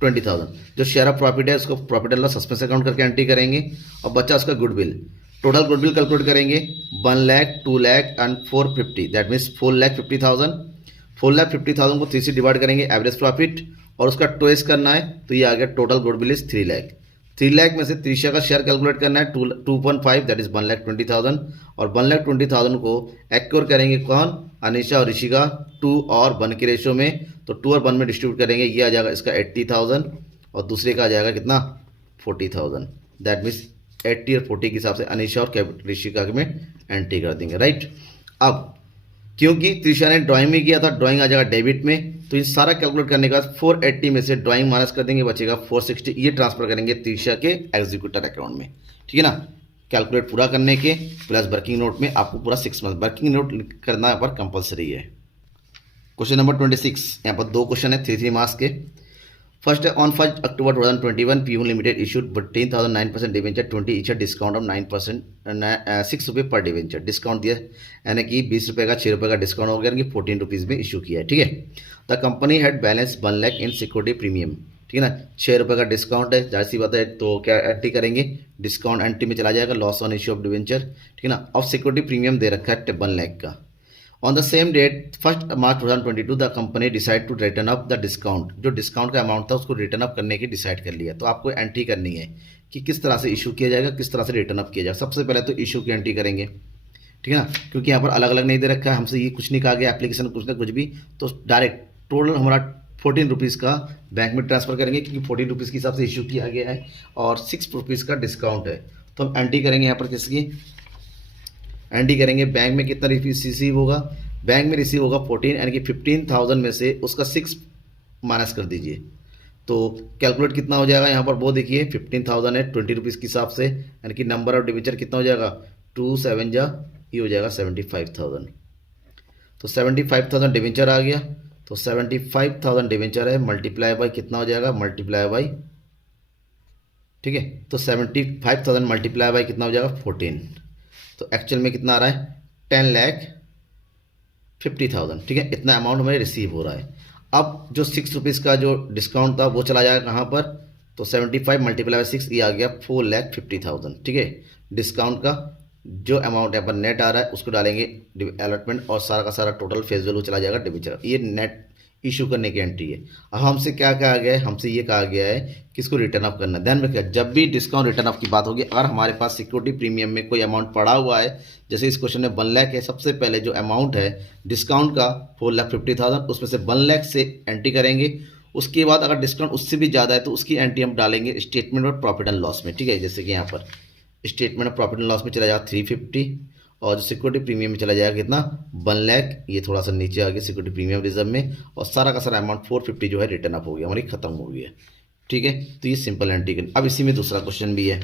20,000। जो शेयर ऑफ प्रॉफिट है उसको profit and loss suspense account करके एंट्री करेंगे और बच्चा उसका गुडविल, टोटल गुडविल कैलकुलेट करेंगे 1 lakh 2 lakh and 450 that means 4,50,000। 4,50,000 को 3 से डिवाइड करेंगे एवरेज प्रॉफिट और उसका ट्वेस करना है, तो ये आ गया total goodwill is 3 lakh. 3 lakh में से त्रिशा का शेयर कैलकुलेट करना है 2.5 दैट इज 1,20,000 और 1,20,000 को एक्योर करेंगे कौन, अनिशा और ऋषिका 2 और 1 के रेशो में, तो 2 और 1 में डिस्ट्रीब्यूट करेंगे, ये आ जाएगा इसका 80,000 और दूसरे का आ जाएगा कितना 40,000, दैट मीन्स 80 और 40 के हिसाब से अनिशा और ऋषिका में एंट्री कर देंगे, राइट। अब क्योंकि त्रिशा ने ड्राइंग में किया था, ड्राइंग आ जाएगा डेबिट में, तो इन सारा कैलकुलेट करने के बाद 480 में से ड्राइंग माइनस कर देंगे, बचेगा 460, ये ट्रांसफर करेंगे त्रिशा के एग्जीक्यूटर अकाउंट में, ठीक है ना। कैलकुलेट पूरा करने के प्लस वर्किंग नोट में आपको पूरा 6 मंथ वर्किंग नोट करना यहाँ पर कंपलसरी है। क्वेश्चन नंबर 26, यहाँ पर 2 क्वेश्चन है 3 मार्क्स के। फर्स्ट है on 1 October 2021 PU Limited issued 13,009% debenture 20 each discount of 9% 6 रुपये पर डिवेंचर, डिस्काउंट दिया यानी कि 20 रुपये का 6 रुपये का डिस्काउंट हो गया, यानी कि 14 रुपीज़ में इशू किया है, ठीक है। The company had balance 1 lakh in security premium, ठीक है ना, 6 रुपये का डिस्काउंट है, जाहिर सी बात है, तो क्या एंट्री करेंगे, डिस्काउंट एंट्री में चला जाएगा, loss on issue of debenture, ठीक है ना। और सिक्योरिटी प्रीमियम दे रखा है 1 लाख का। On the same date 1 March 2022 the company decide to return up the discount, जो डिस्काउंट का अमाउंट था उसको रिटर्न अप करने की डिसाइड कर लिया। तो आपको एंट्री करनी है कि किस तरह से इशू किया जाएगा, किस तरह से रिटर्न अप किया जाएगा। सबसे पहले तो इशू की एंट्री करेंगे, ठीक है ना, क्योंकि यहाँ पर अलग अलग नहीं दे रखा है, हमसे ये कुछ नहीं कहा गया एप्लीकेशन कुछ ना कुछ भी, तो डायरेक्ट टोटल हमारा 14 रुपीज़ का बैंक में ट्रांसफर करेंगे, क्योंकि 14 रुपीज़ के हिसाब से इशू किया गया है और 6 रुपीज़ का डिस्काउंट है। तो हम एंट्री करेंगे यहाँ पर किसकी एंट्री करेंगे, बैंक में कितना रिसीव होगा, बैंक में रिसीव होगा 14 यानी कि 15,000 में से उसका 6 माइनस कर दीजिए, तो कैलकुलेट कितना हो जाएगा यहाँ पर वो देखिए 15,000 है 20 रुपीज़ के हिसाब से, यानी कि नंबर ऑफ डिवेंचर कितना हो जाएगा 2 7 जा, ये हो जाएगा 75,000। तो 75,000 डिवेंचर आ गया, तो 75,000 डिवेंचर है मल्टीप्लाई बाई कितना हो जाएगा, मल्टीप्लाई बाई, ठीक है, तो 75,000 मल्टीप्लाई बाई कितना हो जाएगा 14, तो एक्चुअल में कितना आ रहा है 10,50,000, ठीक है, इतना अमाउंट हमें रिसीव हो रहा है। अब जो 6 रुपीज़ का जो डिस्काउंट था वो चला जाएगा कहाँ पर, तो 75 मल्टीप्लाई बाई 6 ये आ गया 4,50,000, ठीक है। डिस्काउंट का जो अमाउंट यहाँ पर नेट आ रहा है उसको डालेंगे अलॉटमेंट और सारा का सारा टोटल फेस वैल्यू चला जाएगा डिवेंचर, ये नेट इशू करने की एंट्री है। अब हमसे क्या कहा गया है, हमसे ये कहा गया है कि इसको रिटर्न ऑफ करना। ध्यान रखिए, जब भी डिस्काउंट रिटर्न ऑफ की बात होगी, अगर हमारे पास सिक्योरिटी प्रीमियम में कोई अमाउंट पड़ा हुआ है, जैसे इस क्वेश्चन में 1 लाख है, सबसे पहले जो अमाउंट है डिस्काउंट का 4,50,000, उसमें से 1 लाख से एंट्री करेंगे। उसके बाद अगर डिस्काउंट उससे भी ज़्यादा है तो उसकी एंट्री हम डालेंगे statement of profit and loss में। ठीक है, जैसे कि यहाँ पर statement of profit and loss में चला जाएगा 350, और जो सिक्योरिटी प्रीमियम में चला जाएगा कितना, 1 लाख। ये थोड़ा सा नीचे आ गया सिक्योरिटी प्रीमियम रिजर्व में, और सारा का सारा अमाउंट 450 जो है रिटर्न अप हो गया, हमारी खत्म हो गई है। ठीक है, तो ये सिंपल एंट्री करनी। अब इसी में दूसरा क्वेश्चन भी है।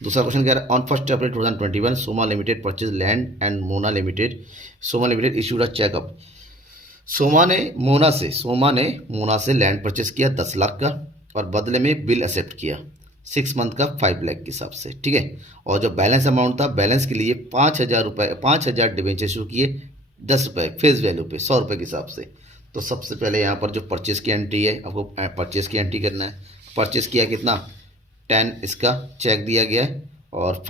दूसरा क्वेश्चन क्या है, on 1 April 2021 Soma limited purchase land and Mona limited, Soma limited issued a checkup. Soma ने मोना से लैंड परचेस किया 10 लाख का, और बदले में बिल एक्सेप्ट किया 6 मंथ का 5 लाख के हिसाब से। ठीक है, और जो बैलेंस अमाउंट था, बैलेंस के लिए 5,000 रुपये, 5,000 डिबेंचर इशू किए 10 रुपये फेस वैल्यू पे, 100 रुपये के हिसाब से। तो सबसे पहले यहाँ पर जो परचेस की एंट्री है, आपको परचेस की एंट्री करना है। परचेस किया कितना, 10 इसका चेक दिया गया है, और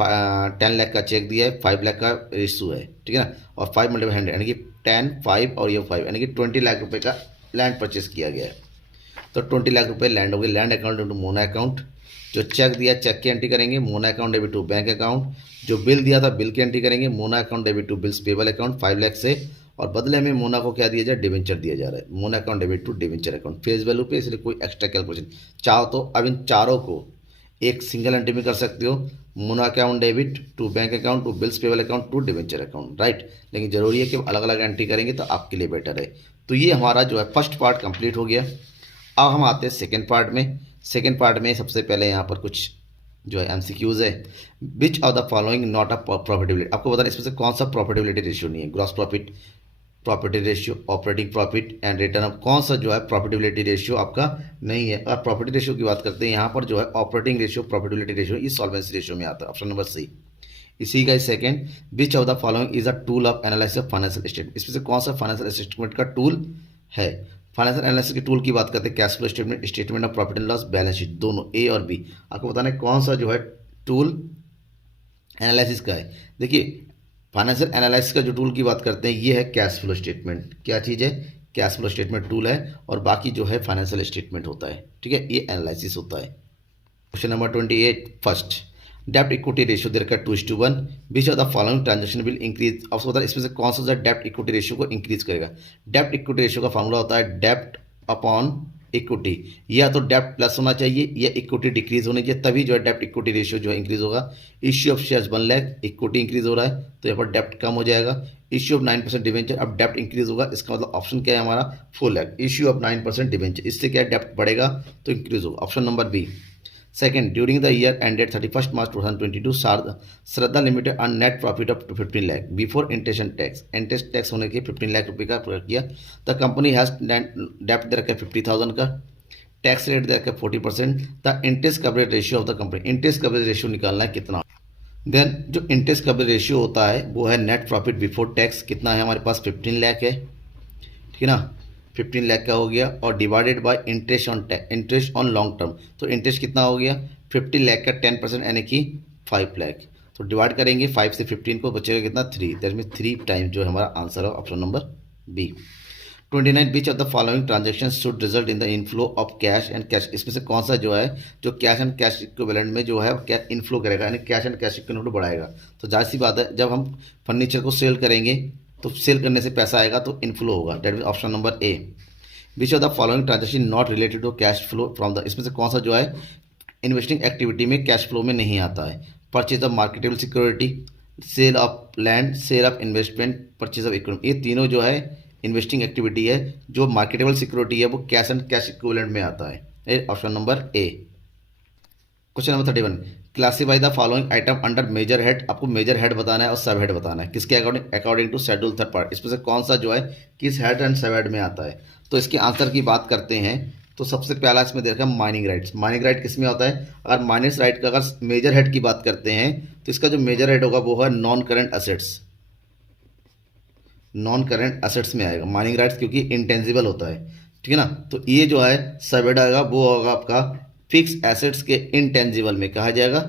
10 लाख का चेक दिया है, 5 लाख का इशू है। ठीक है ना, और 5 × 100 यानी कि 10, 5 और ये 5 यानी कि 20 लाख रुपए का लैंड परचेस किया गया है। तो 20 लाख रुपए लैंड हो गए, land account into Mona account. जो चेक दिया, चेक की एंट्री करेंगे, Mona account debit to bank account. जो बिल दिया था, बिल की एंट्री करेंगे, Mona account debit to bills payable account 5 lakh से, और बदले में मोना को क्या दिया जाए, डिवेंचर दिया जा रहा है। Mona account debit to debenture account face value पे, इसलिए कोई एक्स्ट्रा कैलकुलेशन चाहो तो अब इन चारों को एक सिंगल एंट्री में कर सकते हो, Mona account debit to bank account to bills payable account to debenture account, right. लेकिन जरूरी है कि अलग अलग एंट्री करेंगे तो आपके लिए बेटर है। तो ये हमारा जो है फर्स्ट पार्ट कंप्लीट हो गया। अब हम आते हैं सेकेंड पार्ट में। सेकेंड पार्ट में सबसे पहले यहाँ पर कुछ जो है एमसीक्यूज है। विच of the following not a profitability, आपको बताना इसमें से कौन सा प्रॉफिटेबिलिटी रेशियो नहीं है। Gross profit, property ratio, operating profit and return of, कौन सा जो है प्रॉफिटेबिलिटी रेशियो आपका नहीं है। और प्रॉपर्टी रेशियो की बात करते हैं, यहाँ पर जो है ऑपरेटिंग रेशियो, प्रॉफिटेबिलिटी रेशियो, ये सॉल्वेंसी रेशियो में आता है, ऑप्शन नंबर सी। इसी का second, which of the following is a tool of analysis of financial statement, इसमें से कौन सा फाइनेंशियल स्टेटमेंट का टूल है। फाइनेंशियल एनालिसिस के टूल की बात करते हैं, cash flow statement, statement of profit and loss, balance sheet, दोनों ए और बी। आपको बताना है कौन सा जो है टूल एनालिसिस का है। देखिए, फाइनेंशियल एनालिसिस का जो टूल की बात करते हैं, ये है कैश फ्लो स्टेटमेंट। क्या चीज़ है, कैश फ्लो स्टेटमेंट टूल है, और बाकी जो है फाइनेंशियल स्टेटमेंट होता है। ठीक है, ये एनालिसिस होता है। क्वेश्चन नंबर 28 फर्स्ट, डेप्ट इक्विटी रेशियो दे रखा है 2:1, विच of the following transaction will increase. अब बता इसमें से कौन सा डेप्ट इक्विटी रेशियो को इंक्रीज करेगा। डेप्ट इक्विटी रेशियो का फॉर्मूला होता है डेप्ट अपॉन इक्विटी, या तो डेप्ट प्लस होना चाहिए या इक्विटी डिक्रीज होनी चाहिए, तभी जो है डेप्ट इक्विटी रेशियो जो है इंक्रीज होगा। Issue of shares 1 lakh, equity increase हो रहा है तो यहाँ पर डेप्ट कम हो जाएगा। इश्यू ऑफ 9% डिवेंचर, अब डेप्ट इंक्रीज होगा, इसका मतलब ऑप्शन क्या है हमारा 4 लाख। इश्यू ऑफ 9% डिवेंचर, इससे क्या डेप्ट बढ़ेगा तो इंक्रीज होगा, option number B. Second, during the year ended 31st March 2022, Shraddha Limited earn net profit of 15 lakh before interest and tax. Interest tax होने के 15 लाख रुपए का प्रयोग किया। द कंपनी हैज डेप्ट दे रखा है 50,000 का, टैक्स रेट दे रखा है 40%। The interest coverage ratio of the company, interest coverage ratio निकालना है कितना। देन जो इंटरेस्ट कवरेज रेशियो होता है वो है नेट प्रॉफिट बिफोर टैक्स, कितना है हमारे पास 15 लाख है। ठीक है ना, 15 लाख का हो गया, और divided by interest on long term, तो इंटरेस्ट कितना हो गया 50 लाख का 10% यानी कि 5 लाख। तो डिवाइड करेंगे 5 से 15 को, बचेगा कितना 3, दैट मीन 3 टाइम जो हमारा आंसर है option number B. 29, which of the following transaction should result in the inflow of cash and cash, इसमें से कौन सा जो है जो कैश एंड कैश इक्विवेलेंट में जो है क्या इनफ्लो करेगा, यानी कैश एंड कैश इक्विवेलेंट बढ़ाएगा। तो जाहिर सी बात है, जब हम फर्नीचर को सेल करेंगे तो सेल करने से पैसा आएगा तो इनफ्लो होगा, that mean option number A. Which of the following transaction not related to cash flow from the, इसमें से कौन सा जो है इन्वेस्टिंग एक्टिविटी में कैश फ्लो में नहीं आता है। Purchase of marketable security, sale of land, sale of investment, purchase of equipment, ये तीनों जो है इन्वेस्टिंग एक्टिविटी है। जो मार्केटेबल सिक्योरिटी है वो कैश एंड कैश इक्विवेलेंट में आता है, option number A. Question number 31, classify the following item under major head, आपको मेजर हेड बताना है और सब हेड बताना है, किसके अकॉर्डिंग टू शेड्यूल 3 पार्ट, इसमें से कौन सा जो है किस हेड एंड सब हेड में आता है। तो इसके आंसर की बात करते हैं तो सबसे पहला इसमें देखा माइनिंग राइट्स। माइनिंग राइट किस में होता है, अगर माइनिंग राइट का अगर मेजर हेड की बात करते हैं तो इसका जो मेजर हेड होगा वो है non current assets, non current assets में आएगा माइनिंग राइट्स, क्योंकि इंटेंजिबल होता है। ठीक है ना, तो ये जो है सब हेड आएगा वो होगा आपका फिक्स एसेट्स के इंटेंजिबल में, कहा जाएगा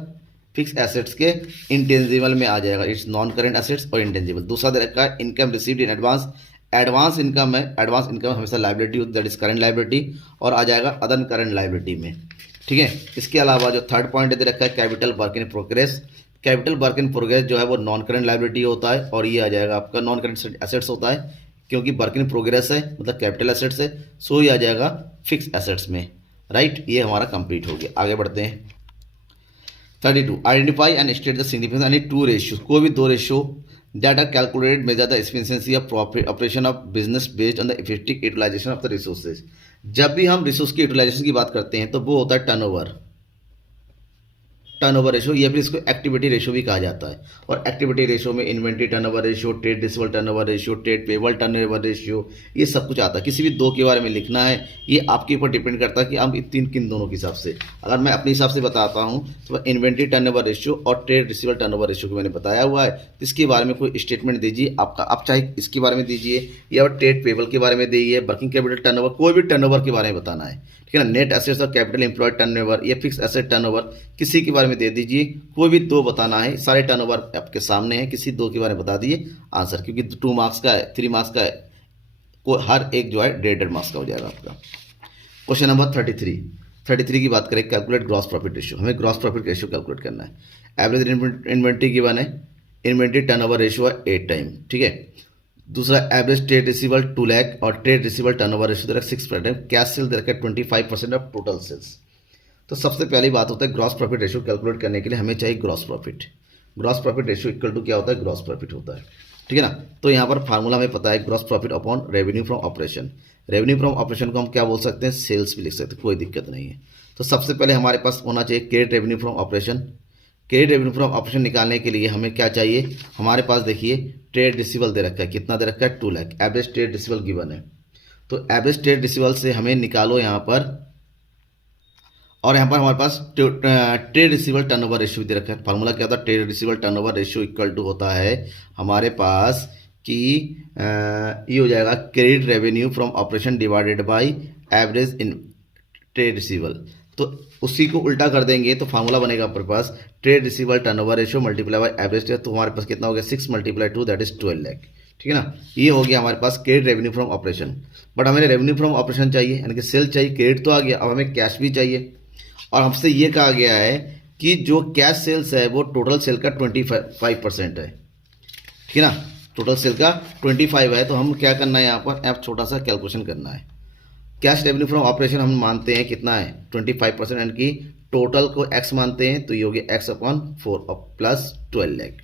फिक्स एसेट्स के इंटेंजिबल में आ जाएगा, इट्स नॉन करेंट एसेट्स और इंटेंजिबल। दूसरा दे रखा है income received in advance advance income है, एडवांस इनकम हमेशा लाइबिलिटी होती है, दैट इज करंट लाइबिलिटी, और आ जाएगा अदर करंट लाइबिलिटी में, ठीक है। इसके अलावा जो थर्ड पॉइंट दे रखा है capital work in progress, capital work in progress जो है वो नॉन करंट लाइबिलिटी होता है, और ये आ जाएगा आपका नॉन करंट एसेट्स होता है, क्योंकि वर्क इन प्रोग्रेस है मतलब कैपिटल एसेट्स है, सो ये आ जाएगा फिक्स एसेट्स में, राइट। ये हमारा कंप्लीट हो गया। आगे बढ़ते हैं। 32 identify and state the significance any two ratio, कोई भी दो ratio that are calculated measure the efficiency of operation of business based on the effective utilisation of the resources. जब भी हम रिसोर्स की यूटिलाइजेशन की बात करते हैं तो वो होता है टर्नओवर रेशो, या फिर इसको एक्टिविटी रेशो भी कहा जाता है। और एक्टिविटी रेशो में inventory turnover ratio, trade receivable turnover ratio, trade payable turnover ratio, ये सब कुछ आता है। किसी भी दो के बारे में लिखना है, ये आपके ऊपर डिपेंड करता है कि आप इन किन दोनों के हिसाब से। अगर मैं अपने हिसाब से बताता हूँ तो इन्वेंट्री टर्नओवर रेशियो और ट्रेड रिसीवेबल टर्नओवर रेशियो को मैंने बताया हुआ है, तो इसके बारे में कोई स्टेटमेंट दीजिए आपका, आप चाहे इसके बारे में दीजिए या ट्रेड पेबल के बारे में दीजिए, वर्किंग कैपिटल टर्नओवर, कोई भी टर्नओवर के बारे में बताना है, ठीक है ना। नेट एसेट्स और कैपिटल एम्प्लॉयड टर्नओवर या फिक्स एसेट टर्नओवर किसी के बारे में दे दीजिए, कोई भी दो बताना है, सारे टर्नओवर आपके सामने है, किसी दो के बारे में बता दीजिए आंसर, क्योंकि 2 मार्क्स का है, 3 मार्क्स का है, को हर एक जो है 1.5 मार्क्स का हो जाएगा आपका। क्वेश्चन नंबर 33 की बात करें, कैलकुलेट ग्रॉस प्रॉफिट रेशियो। हमें ग्रॉस प्रॉफिट रेशियो कैलकुलेट करना है। एवरेज इन्वेंट्री गिवन है, इन्वेंट्री टर्नओवर रेशियो है 8 टाइम, ठीक है। दूसरा एवरेज ट्रेड रिसीवेबल 2 लाख और ट्रेड रिसीवेबल टर्नओवर रेशियो दे रखा 6%, कैश सेल दे रखा 25% ऑफ टोटल सेल्स। तो सबसे पहली बात होता है ग्रॉस प्रॉफिट रेशियो कैलकुलेट करने के लिए हमें चाहिए gross profit. Gross profit ratio equal to क्या होता है, ग्रॉस प्रॉफिट होता है, ठीक है ना। तो यहाँ पर फार्मूला हमें पता है, gross profit upon revenue from operation. Revenue from operation को हम क्या बोल सकते हैं, सेल्स भी लिख सकते हैं, कोई दिक्कत नहीं है। तो सबसे पहले हमारे पास होना चाहिए credit revenue from operation. Credit revenue from operation निकालने के लिए हमें क्या चाहिए, हमारे पास देखिए ट्रेड रिसीवेबल दे रखा है, कितना दे रखा है 2 lakh, average trade receivable given है। तो एवरेज ट्रेड रिसीवेबल से हमें निकालो यहाँ पर, और यहाँ पर हमारे पास ट्रेड रिसीवेबल टर्नओवर रेशियो दे रखा है। फार्मूला क्या होता है, trade receivable turnover ratio equal to होता है हमारे पास कि ये हो जाएगा credit revenue from operation divided by average in trade receivable. तो उसी को उल्टा कर देंगे तो फार्मूला बनेगा अपने पास trade receivable turnover ratio multiply by average trade, तो हमारे पास कितना हो गया 6 × 2 दैट इज 12 लाख, ठीक है ना। ये हो गया हमारे पास credit revenue from operation. But हमें रेवेन्यू फ्रॉम ऑपरेशन चाहिए, यानी कि सेल चाहिए, क्रेडिट तो आ गया, अब हमें कैश भी चाहिए। और हमसे ये कहा गया है कि जो कैश सेल्स है वो टोटल सेल का 25% है, ठीक है ना। टोटल सेल का 25 है, तो हम क्या करना है यहाँ पर, अब छोटा सा कैलकुलेशन करना है। कैश रेवेन्यू फ्रॉम ऑपरेशन हम मानते हैं कितना है 25%, यानी कि टोटल को x मानते हैं, तो ये हो गया x/4 और प्लस 12 लाख।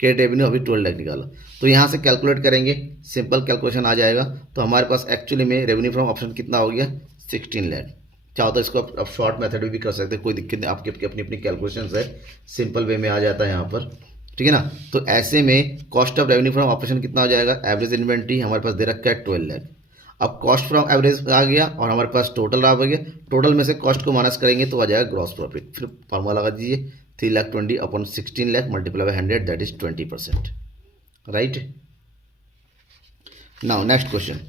क्रेडिट रेवेन्यू अभी 12 लाख निकालो, तो यहाँ से कैलकुलेट करेंगे, सिंपल कैलकुलेशन आ जाएगा। तो हमारे पास एक्चुअली में रेवेन्यू फ्रॉम ऑपरेशन कितना हो गया 16 लाख। चाहो तो इसको अब शॉर्ट मेथड में भी कर सकते हैं, कोई दिक्कत नहीं, आपकी अपनी अपनी कैलकुलेशन है, सिंपल वे में आ जाता है यहाँ पर, ठीक है ना। तो ऐसे में cost of revenue from operation कितना हो जाएगा, एवरेज इन्वेंट्री हमारे पास दे रखा है 12 लाख। अब कॉस्ट फ्रॉम एवरेज आ गया और हमारे पास टोटल आ गया, टोटल में से कॉस्ट को माइनस करेंगे तो आ जाएगा ग्रॉस प्रॉफिट। फिर फार्मूला लगा दीजिए 3,20,000 upon 16 lakh multiply by 100 that is 20%, right. Now next question,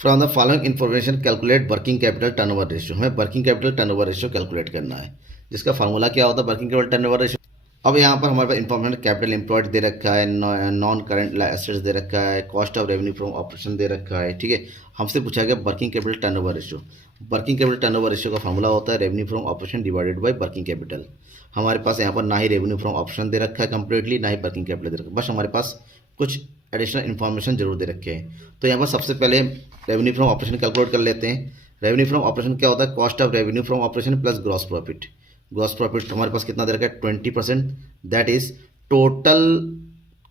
from the following information calculate working capital turnover ratio. हमें working capital turnover ratio calculate करना है, जिसका फार्मूला क्या होता है वर्किंग कैपिटल टर्नओवर रेशियो। अब यहाँ पर हमारे पास इन्फॉर्मेशन कैपिटल एम्प्लॉयड दे रखा है, नॉन करंट एसेट्स दे रखा है, cost of revenue from operation दे रखा है, ठीक है। हमसे पूछा गया working capital turnover ratio. Working capital turnover ratio का फार्मूला होता है revenue from operation divided by working capital. हमारे पास यहाँ पर ना ही रेवेन्यू फ्रॉम ऑपरेशन दे रखा है कंप्लीटली, ना ही वर्किंग कैपिटल दे रखा है, बस हमारे पास कुछ एडिशनल इन्फॉर्मेशन जरूर दे रखे हैं। तो यहाँ पर सबसे पहले रेवेन्यू फ्रॉम ऑपरेशन कैलकुलेट कर लेते हैं। रेवेन्यू फ्रॉम ऑपरेशन क्या होता है, cost of revenue from operation plus gross profit. Gross profit हमारे पास कितना दे रखा है 20%, दैट इज टोटल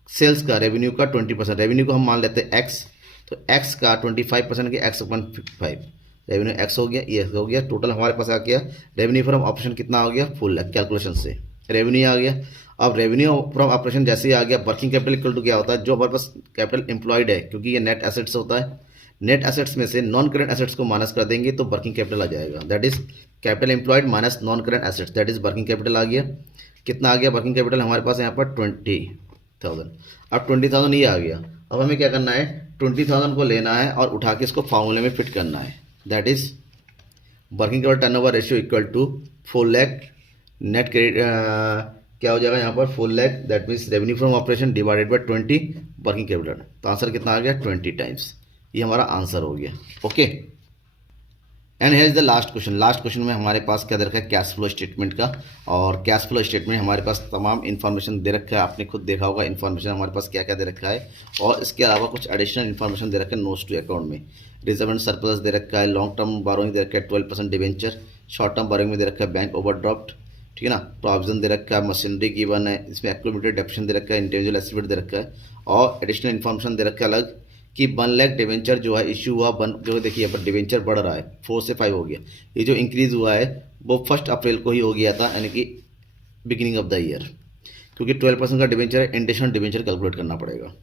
सेल्स का रेवेन्यू का 20%। रेवेन्यू को हम मान लेते हैं x, तो x का 25% के x/5 रेवेन्यू x हो गया, ये हो गया। टोटल हमारे पास आ गया रेवेन्यू फ्रॉम ऑपरेशन कितना हो गया, फुल कैलकुलेशन से रेवेन्यू आ गया। अब रेवेन्यू फ्रॉम ऑपरेशन जैसे ही आ गया, वर्किंग कैपिटल इक्वल टू क्या होता है, जो हमारे पास कैपिटल एम्प्लॉयड है, क्योंकि ये नेट एसेट्स होता है, नेट एसेट्स में से नॉन करंट एसेट्स को माइनस कर देंगे तो वर्किंग कैपिटल आ जाएगा, that is capital employed minus non current assets, that is working capital आ गया। कितना आ गया वर्किंग कैपिटल हमारे पास यहाँ पर 20,000। अब 20,000 ये आ गया। अब हमें क्या करना है, 20,000 को लेना है और उठा के इसको फार्मूले में फिट करना है, that is working capital turnover ratio equal to 4 lakh net credit क्या हो जाएगा यहाँ पर 4 lakh, that means revenue from operation divided by 20 working capital. तो आंसर कितना आ गया 20 टाइम्स, ये हमारा आंसर हो गया। Okay, and here is the last question. Last question में हमारे पास क्या दे रखा है, कैश फ्लो स्टेटमेंट का। और कैश फ्लो स्टेटमेंट हमारे पास तमाम इन्फॉर्मेशन दे रखा है, आपने खुद देखा होगा इन्फॉर्मेशन हमारे पास क्या क्या दे रखा है। और इसके अलावा कुछ एडिशनल इन्फॉर्मेशन दे रखा है नोट्स टू अकाउंट में। रिजर्व एंड सरप्लस दे रखा है, लॉन्ग टर्म बोरोइंग दे रखा है 12% डिवेंचर, शॉर्ट टर्म बोरोइंग में दे रखा है बैंक ओवरड्राफ्ट, ठीक है ना, प्रोविजन दे रखा है, मशीनरी गिवन है, इसमें एक्यूमुलेटेड डेप्शन दे रखा है, इंडिविजुअल एसिड दे रखा है, और एडिशनल इन्फॉर्मेशन दे रखा है अलग कि 1 लाख डिवेंचर जो है इशू हुआ, जो देखिए पर डिवेंचर बढ़ रहा है, 4 से 5 हो गया। ये जो इंक्रीज़ हुआ है वो 1 अप्रैल को ही हो गया था, यानी कि बिगिनिंग ऑफ द ईयर, क्योंकि 12% का डिवेंचर है, इंडेशन डिवेंचर कैलकुलेट करना पड़ेगा।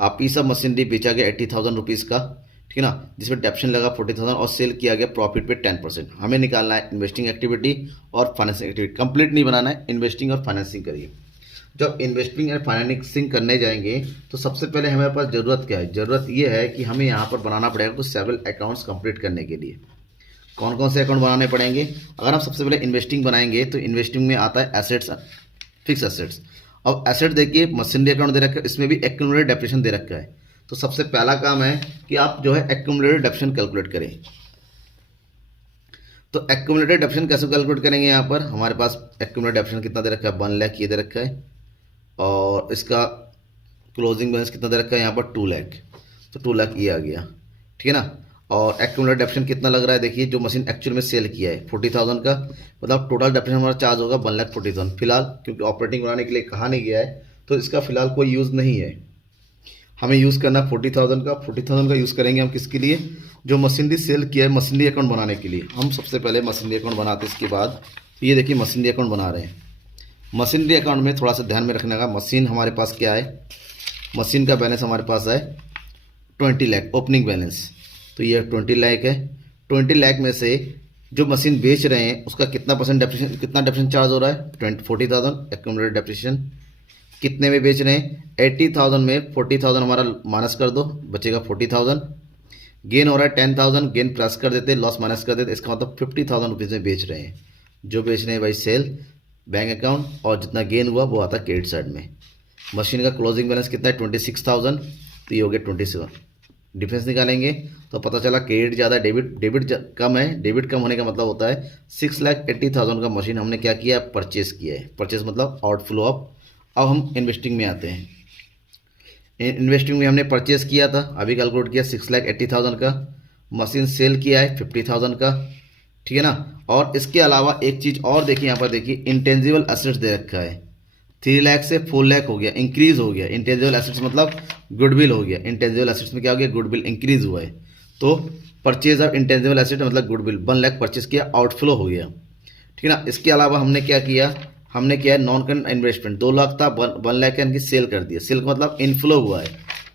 आप पीस ऑफ मशीनरी बेचा गया 80,000 रुपीज़ का, ठीक है ना, जिसमें डेप्शन लगा 40,000 और सेल किया गया प्रॉफिट पे 10%। हमें निकालना है इन्वेस्टिंग एक्टिविटी और फाइनेंसिंग एक्टिविटी, कंप्लीट नहीं बनाना है, इन्वेस्टिंग और फाइनेंसिंग करिए। जब इन्वेस्टिंग एंड फाइनेंसिंग करने जाएंगे तो सबसे पहले हमारे पास ज़रूरत क्या है, ज़रूरत ये है कि हमें यहाँ पर बनाना पड़ेगा कुछ सेवरल अकाउंट्स कंप्लीट करने के लिए। कौन कौन से अकाउंट बनाने पड़ेंगे? अगर हम सबसे पहले इन्वेस्टिंग बनाएंगे तो इन्वेस्टिंग में आता है एसेट्स, फिक्स एसेट्स। अब एसेट देखिए मशीनरी अकाउंट दे रखा है, इसमें भी एक्यूमुलेटेड डेप्रिसिएशन दे रखा है। तो सबसे पहला काम है कि आप जो है एक्यूमुलेटेड डेप्रिसिएशन कैलकुलेट करें। तो एक्यूमुलेटेड डेप्रिसिएशन कैसे कैलकुलेट करेंगे? यहाँ पर हमारे पास एक्यूमुलेटेड डेप्रिसिएशन कितना दे रखा है, 1 लाख ये दे रखा है, और इसका क्लोजिंग बैलेंस कितना दे रखा है यहाँ पर 2 लाख, तो 2 लाख ये आ गया, ठीक है ना। और एक्यूमुलेटेड डेप्रिसिएशन कितना लग रहा है, देखिए जो मशीन एक्चुअल में सेल किया है 40,000 का, मतलब टोटल डेप्रिसिएशन हमारा चार्ज होगा 1,40,000 फिलहाल, क्योंकि ऑपरेटिंग बनाने के लिए कहा नहीं गया है तो इसका फिलहाल कोई यूज़ नहीं है। हमें यूज़ करना 40,000 का, 40,000 का यूज़ करेंगे हम किसके लिए, जो मशीनरी सेल किया है मशीनरी अकाउंट बनाने के लिए। हम सबसे पहले मशीनरी अकाउंट बनाते हैं, इसके बाद ये देखिए मशीनरी अकाउंट बना रहे हैं। मशीनरी अकाउंट में थोड़ा सा ध्यान में रखने का, मशीन हमारे पास क्या है, मशीन का बैलेंस हमारे पास है 20 लाख ओपनिंग बैलेंस, तो ये 20 लाख है। 20 लाख में से जो मशीन बेच रहे हैं उसका कितना परसेंट डेप्रिसिएशन, कितना डेप्रिसिएशन चार्ज हो रहा है 40,000 एक्यूमुलेटेड डेप्रिसिएशन। कितने में बेच रहे हैं, 80,000 में 40,000 हमारा माइनस कर दो, बचेगा 40,000। गेन हो रहा है 10,000, गेन प्लस कर देते, लॉस माइनस कर देते, इसका मतलब 50,000 रुपीज़ में बेच रहे हैं। जो बेच रहे हैं भाई सेल बैंक अकाउंट, और जितना गेन हुआ वो आता है क्रेडिट साइड में। मशीन का क्लोजिंग बैलेंस कितना है 26,000, तो ये हो गया 27। डिफरेंस निकालेंगे तो पता चला क्रेडिट ज़्यादा है, डेबिट कम है। डेबिट कम होने का मतलब होता है 6,80,000 का मशीन हमने क्या किया, परचेस किया है। परचेस मतलब आउटफ्लो ऑफ। अब हम इन्वेस्टिंग में आते हैं। इन्वेस्टिंग में हमने परचेस किया था, अभी कैलकुलेट किया 6,80,000 का, मशीन सेल किया है 50,000 का, ठीक है ना। और इसके अलावा एक चीज़ और देखिए, यहाँ पर देखिए इंटेंजिबल एसेट्स दे रखा है, 3 लाख से 4 लाख हो गया, इंक्रीज हो गया। इंटेंजिबल एसेट्स मतलब गुडविल हो गया। इंटेंजिबल एसेट्स में क्या हो गया, गुडविल इंक्रीज हुआ है। तो परचेज ऑफ इंटेंजिबल एसेट मतलब गुडविल, 1 लाख परचेज किया, आउटफ्लो हो गया, ठीक है ना। इसके अलावा हमने क्या किया, हमने किया है नॉन करंट इन्वेस्टमेंट, 2 लाख था 1 लाख यानी कि सेल कर दिया। सेल का मतलब इनफ्लो हुआ है,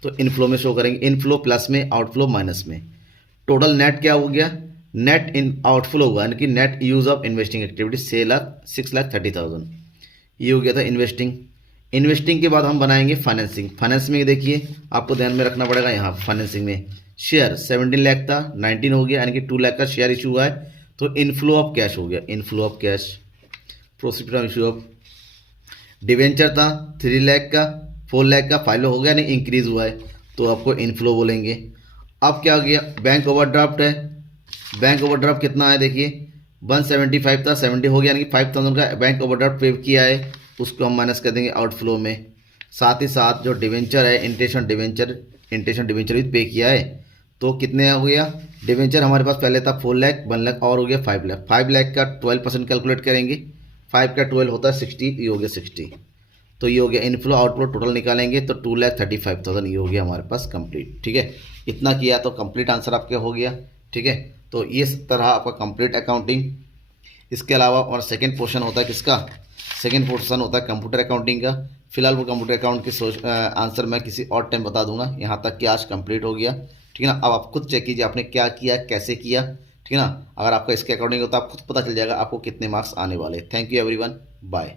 तो इनफ्लो में शो करेंगे, इनफ्लो प्लस में, आउटफ्लो माइनस में। टोटल नेट क्या हो गया, नेट इन आउटफ्लो हुआ, यानी कि net use of investing activity 6,30,000, ये हो गया था इन्वेस्टिंग। इन्वेस्टिंग के बाद हम बनाएंगे फाइनेंसिंग। फाइनेंस में देखिए आपको ध्यान में रखना पड़ेगा, यहाँ फाइनेंसिंग में शेयर 17 लाख था, 19 हो गया, यानी कि 2 लाख का शेयर इशू हुआ है, तो इनफ्लो ऑफ कैश हो गया, inflow of cash. Proceed from issue of debenture था 3 लाख का, 4 लाख का, 5 लाख हो गया, नहीं इंक्रीज हुआ है, तो आपको इनफ्लो बोलेंगे। अब क्या हो गया, बैंक ओवरड्राफ्ट है। बैंक ओवरड्राफ्ट कितना है, देखिए 175 था, 70 हो गया, यानी कि 5,000 का बैंक ओवरड्राफ्ट पे किया है, उसको हम माइनस कर देंगे आउटफ्लो में। साथ ही साथ जो डिवेंचर है, इंटेंशन डिवेंचर भी पे किया है, तो कितने हो गया, डिवेंचर हमारे पास पहले था 4 लाख, 1 लाख और हो गया 5 लाख। 5 लाख का 12% कैलकुलेट करेंगे, 5 का 12 होता है 60, ये हो गया 60, तो ये हो गया इनफ्लो आउटफ्लो टोटल निकालेंगे तो 2,35,000 ये हो गया हमारे पास कंप्लीट, ठीक है। इतना किया तो कंप्लीट आंसर आपका हो गया, ठीक है। तो इस तरह आपका कंप्लीट अकाउंटिंग। इसके अलावा और सेकंड पोर्शन होता है किसका, सेकंड पोर्शन होता है कंप्यूटर अकाउंटिंग का। फिलहाल वो कंप्यूटर अकाउंट की आंसर मैं किसी और टाइम बता दूंगा। यहाँ तक कि आज कंप्लीट हो गया, ठीक है ना। अब आप खुद चेक कीजिए आपने क्या किया, कैसे किया, ठीक है ना। अगर आपका इसके अकॉर्डिंग होता है आप खुद पता चल जाएगा आपको कितने मार्क्स आने वाले। Thank you everyone, bye.